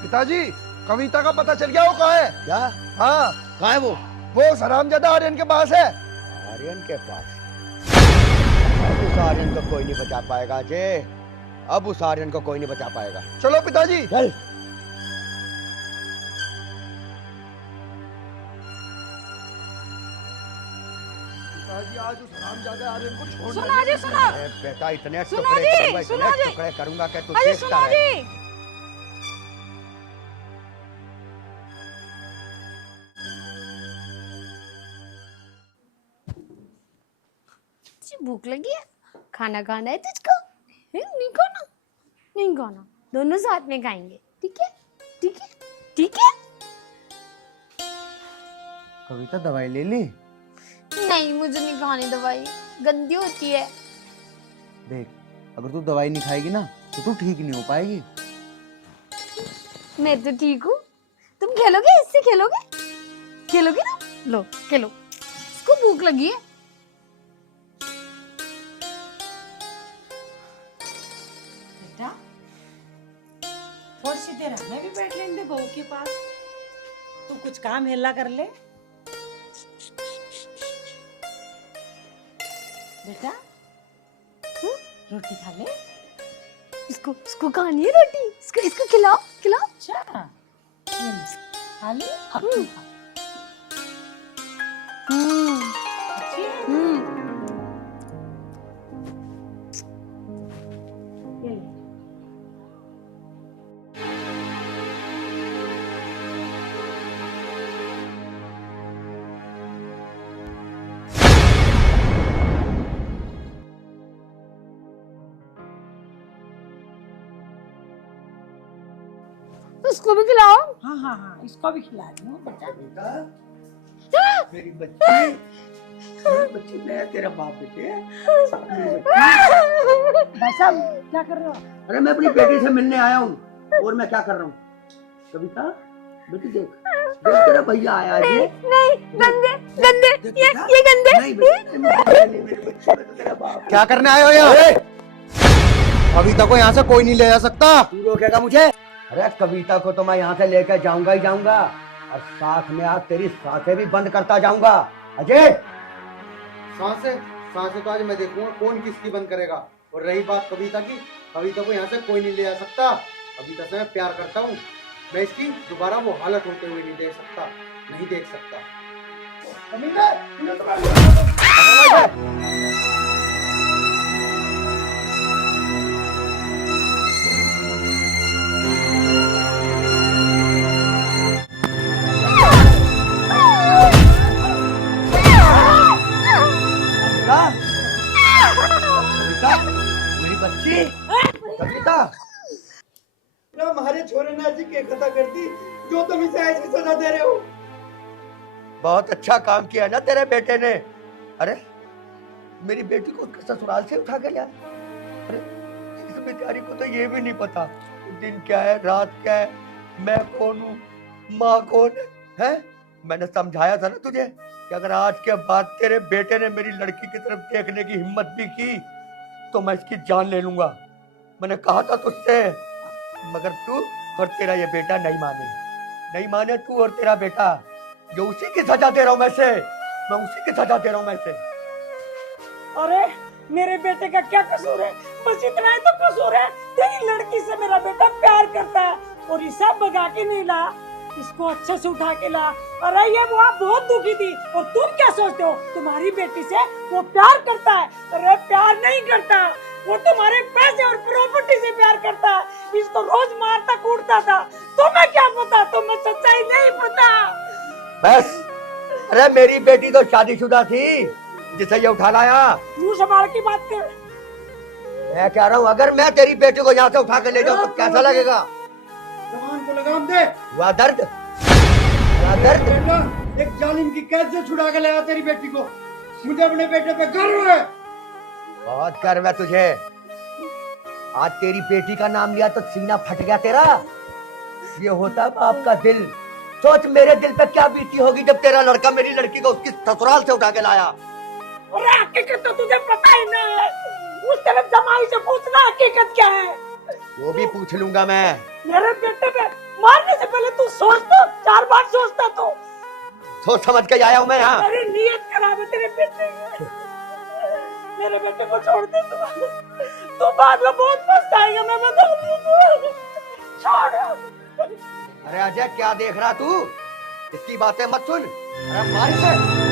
पिताजी, कविता का पता चल गया वो कहाँ है? क्या? हाँ, कहाँ है वो? वो हरामजादा आर्यन के पास है। आर्यन के पास? अब उस आर्यन को कोई नहीं बचा पाएगा अजय। अब उस आर्यन को कोई नहीं बचा पाएगा। चलो पिताजी। चल। पिताजी, आज उस हरामजादा आर्यन को छोड़ सुनो जी, सुनो। अरे बेटा, इतने सुनो टुकड़े जी, करूंगा, सुनो इतने जी। टुकड़े करूंगा कि तू अरे देखता सुनो रहे। जी। भूख लगी है, खाना खाना है तुझको? नहीं खाना, नहीं खाना, दोनों साथ में खाएंगे, ठीक है? ठीक है, ठीक है। कविता दवाई ले ली? नहीं, मुझे नहीं खानी दवाई, गंदी होती है। देख, अगर तू दवाई नहीं खाएगी ना तो तू ठीक नहीं हो पाएगी। मैं तो ठीक हूँ। तुम खेलोगे? इससे खेलोगे? खेलोगे ना? लो खेलो। इसको भूख लगी है। बेटा, थोड़ी सी देर हमें भी बैठ लेने दे बहू के पास। तू कुछ काम हेला कर ले। बेटा, रोटी खा ले। इसको खानी है रोटी। इसको खिलाओ, खिलाओ। अच्छा, ये ले, खा ले। अब तू खा। अच्छी है? ये ले। उसको भी खिलाओ। हाँ हाँ हाँ, इसको भी खिला रही हूँ बेटा। मेरी बच्ची, बच्ची मैं तेरा बाप बेटे। भाई साहब क्या कर रहे हो? अरे मैं अपनी बेटी से मिलने आया हूँ। और मैं क्या कर रहा हूँ? कविता बेटी देख, देख तेरा भैया आया है। नहीं गंदे गंदे ये गंदे। नहीं बेटी, मेरी बच्ची, मैं तो तेरा बाप। क्या करने आए हो यहाँ? कविता को यहाँ से कोई नहीं ले जा सकता। तू रोकेगा मुझे? अरे कविता को तो मैं यहाँ से लेकर जाऊंगा ही जाऊंगा, और साथ में आज तेरी सांसें भी बंद करता जाऊंगा। अजय, सांसें तो आज मैं देखूंगा कौन किसकी बंद करेगा। और रही बात कविता की, कविता को यहाँ से कोई नहीं ले जा सकता। कविता से मैं प्यार करता हूँ, मैं इसकी दोबारा वो हालत होते हुए नहीं देख सकता, नहीं देख सकता। मेरी बच्ची कविता, ना हमारे छोरे ने ऐसी क्या खता कर दी जो तुम इसे ऐसी सजा दे रहे हो? बहुत अच्छा काम किया ना तेरे बेटे ने। अरे मेरी बेटी को उसके ससुराल से उठा के लिया। अरे इस बेचारी को तो ये भी नहीं पता दिन क्या है, रात क्या है, मैं कौन हूँ, माँ कौन है? मैंने समझाया था ना तुझे कि अगर आज के बाद तेरे बेटे ने मेरी लड़की की तरफ देखने की हिम्मत भी की तो मैं इसकी जान ले लूंगा। मैंने कहा था तुझसे, मगर तू और तेरा ये बेटा नहीं माने तू और तेरा बेटा। जो उसी की सजा दे रहा हूं मैं उसी की सजा दे रहा हूं मैं इसे। अरे मेरे बेटे का क्या कसूर है? बस इतना ही तो कसूर है, तेरी लड़की से मेरा बेटा प्यार करता है और इसे भगा के नहीं ला, इसको अच्छे से उठा के ला। अरे ये वो बहुत दुखी थी और तुम क्या सोचते हो तुम्हारी बेटी से वो प्यार करता है? अरे प्यार नहीं करता, वो तुम्हारे पैसे और प्रॉपर्टी से प्यार करता है। इसको रोज मारता कूटता था, तुम्हें क्या पता, तुम्हें सच्चाई नहीं पता। बस, अरे मेरी बेटी तो शादीशुदा थी जिसे ये उठा लाया। तू संभाल की बात कर। मैं कह रहा हूँ अगर मैं तेरी बेटी को यहाँ से उठा के ले जाऊँ तो कैसा लगेगा? जवान को लगाम दे। हुआ दर्द? बेटा एक जालिम की कैद से छुड़ा के लाया तेरी बेटी को। मुझे अपने बेटे पे गर्व है। बहुत गर्व है तुझे। आज तेरी बेटी का नाम लिया तो सीना फट गया तेरा। ये होता बाप का दिल। सोच मेरे दिल पे क्या बीती होगी जब तेरा लड़का मेरी लड़की को उसकी ससुराल से उठा के लाया। अरे हकीकत तो तुझे पता ही नहीं है, उस तरफ जमाई से पूछना हकीकत क्या है। वो भी पूछ लूंगा मैं। मेरे बेटे पे मारने से पहले तू सोच तो, 4 बार सोचता तो। सोच समझ के आया हूँ मैं यहाँ। अरे नियत खराब है तेरे बेटे की। मेरे बेटे को छोड़ दे तू बाद में बहुत पछताएगा, मैं बता दूँ। छोड़। अरे अजय क्या देख रहा तू? इसकी बातें मत सुन। अरे मार इसे।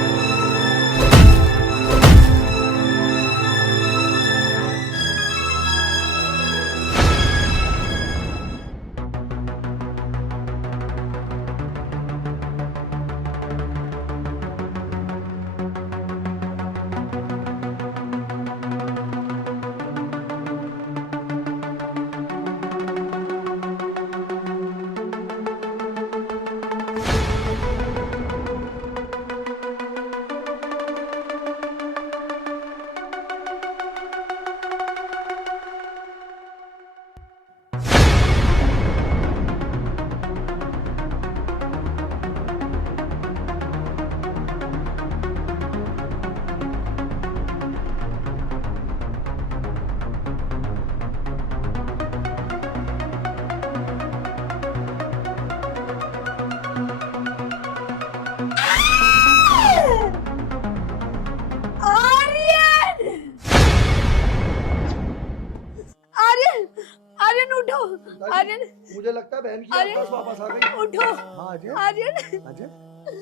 आर्यन, मुझे लगता है बहन की आवाज वापस आ गई। उठो। हाँ अजय। आर्यन। अजय,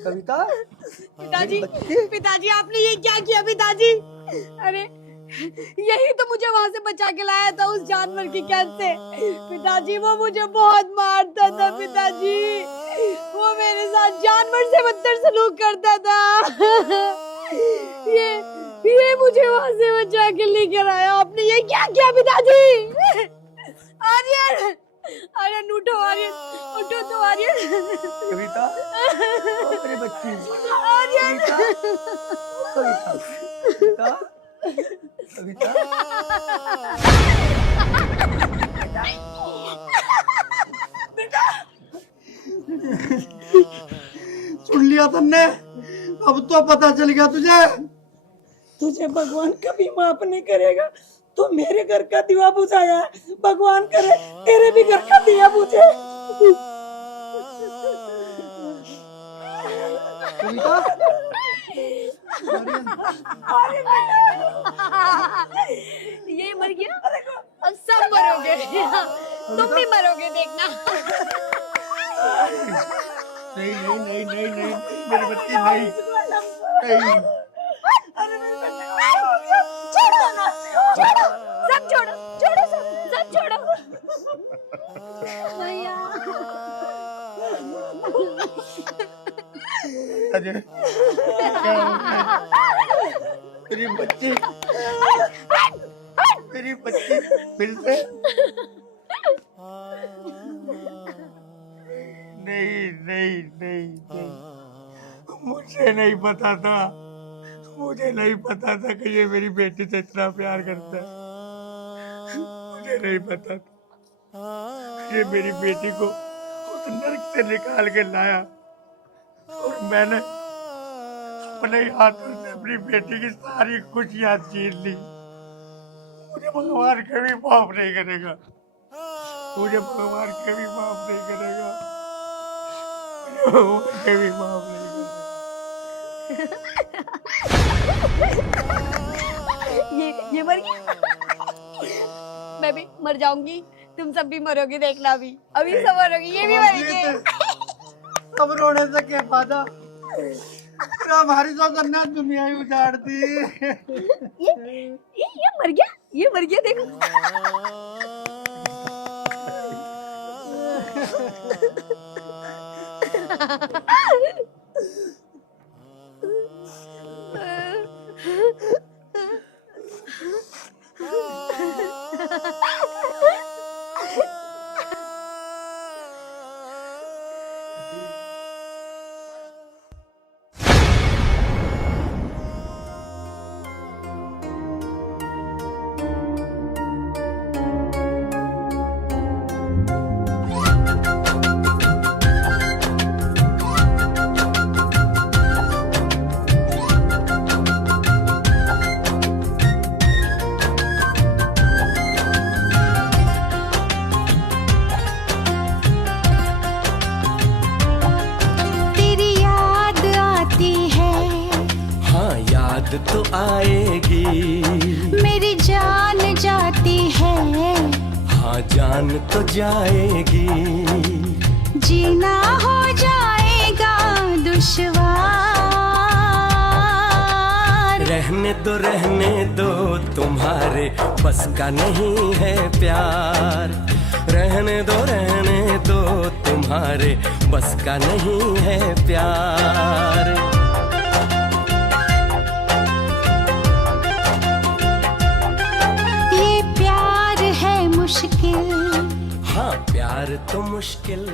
कविता। पिताजी, पिताजी आपने ये क्या किया पिताजी? अरे यही तो मुझे वहाँ से बचा के लाया था उस जानवर की कैद से। पिताजी वो मुझे बहुत मारता था पिताजी, वो मेरे साथ जानवर से बदतर सलूक करता था। ये मुझे वहाँ से बचा के लेकर आया। आपने ये क्या किया पिताजी? आर्यन, आर्यन उठो, आर्यन उठो तो आर्यन। कविता, ओ तेरी बच्ची। आर्यन। कविता, कविता, सुन लिया तुमने? अब तो पता चल गया तुझे। तुझे भगवान कभी माफ नहीं करेगा। तो मेरे घर का दिया बुझाया है, भगवान करे तेरे भी घर का दिया बुझे। कविता, ये मर गया, अब सब मरोगे, तुम भी मरोगे देखना। नहीं नहीं नहीं नहीं नहीं, मेरी बच्ची नहीं नहीं। छोड़ो ना, छोड़ो, सब छोड़ो, छोड़ो सब छोड़ो। भैया। अजय, मेरी बच्ची, मेरी बच्ची फिर से नहीं नहीं नहीं नहीं, मुझे नहीं पता था, मुझे नहीं पता था कि ये मेरी बेटी से इतना प्यार करता है। मुझे नहीं पता था। ये मेरी बेटी को उस नर्क से निकाल के लाया और मैंने अपने हाथों से अपनी बेटी की सारी खुशियां छीन ली। मुझे भगवान कभी माफ नहीं करेगा, मुझे भगवान कभी माफ नहीं करेगा, मुझे भगवान कभी माफ नहीं करेगा। ये मर गया, मैं भी मर जाऊंगी, तुम सब भी मरोगे देखना। अभी अभी सब मरोगे, ये भी मरेंगे। सब रोने से क्या फायदा, हमारी तो दुनिया ही उजाड़ दी। ये मर गया, ये मर गया देखो। तो आएगी, मेरी जान जाती है, हाँ जान तो जाएगी, जीना हो जाएगा दुश्वार। रहने दो तुम्हारे बस का नहीं है प्यार। रहने दो तुम्हारे बस का नहीं है प्यार। मुश्किल, हाँ प्यार तो मुश्किल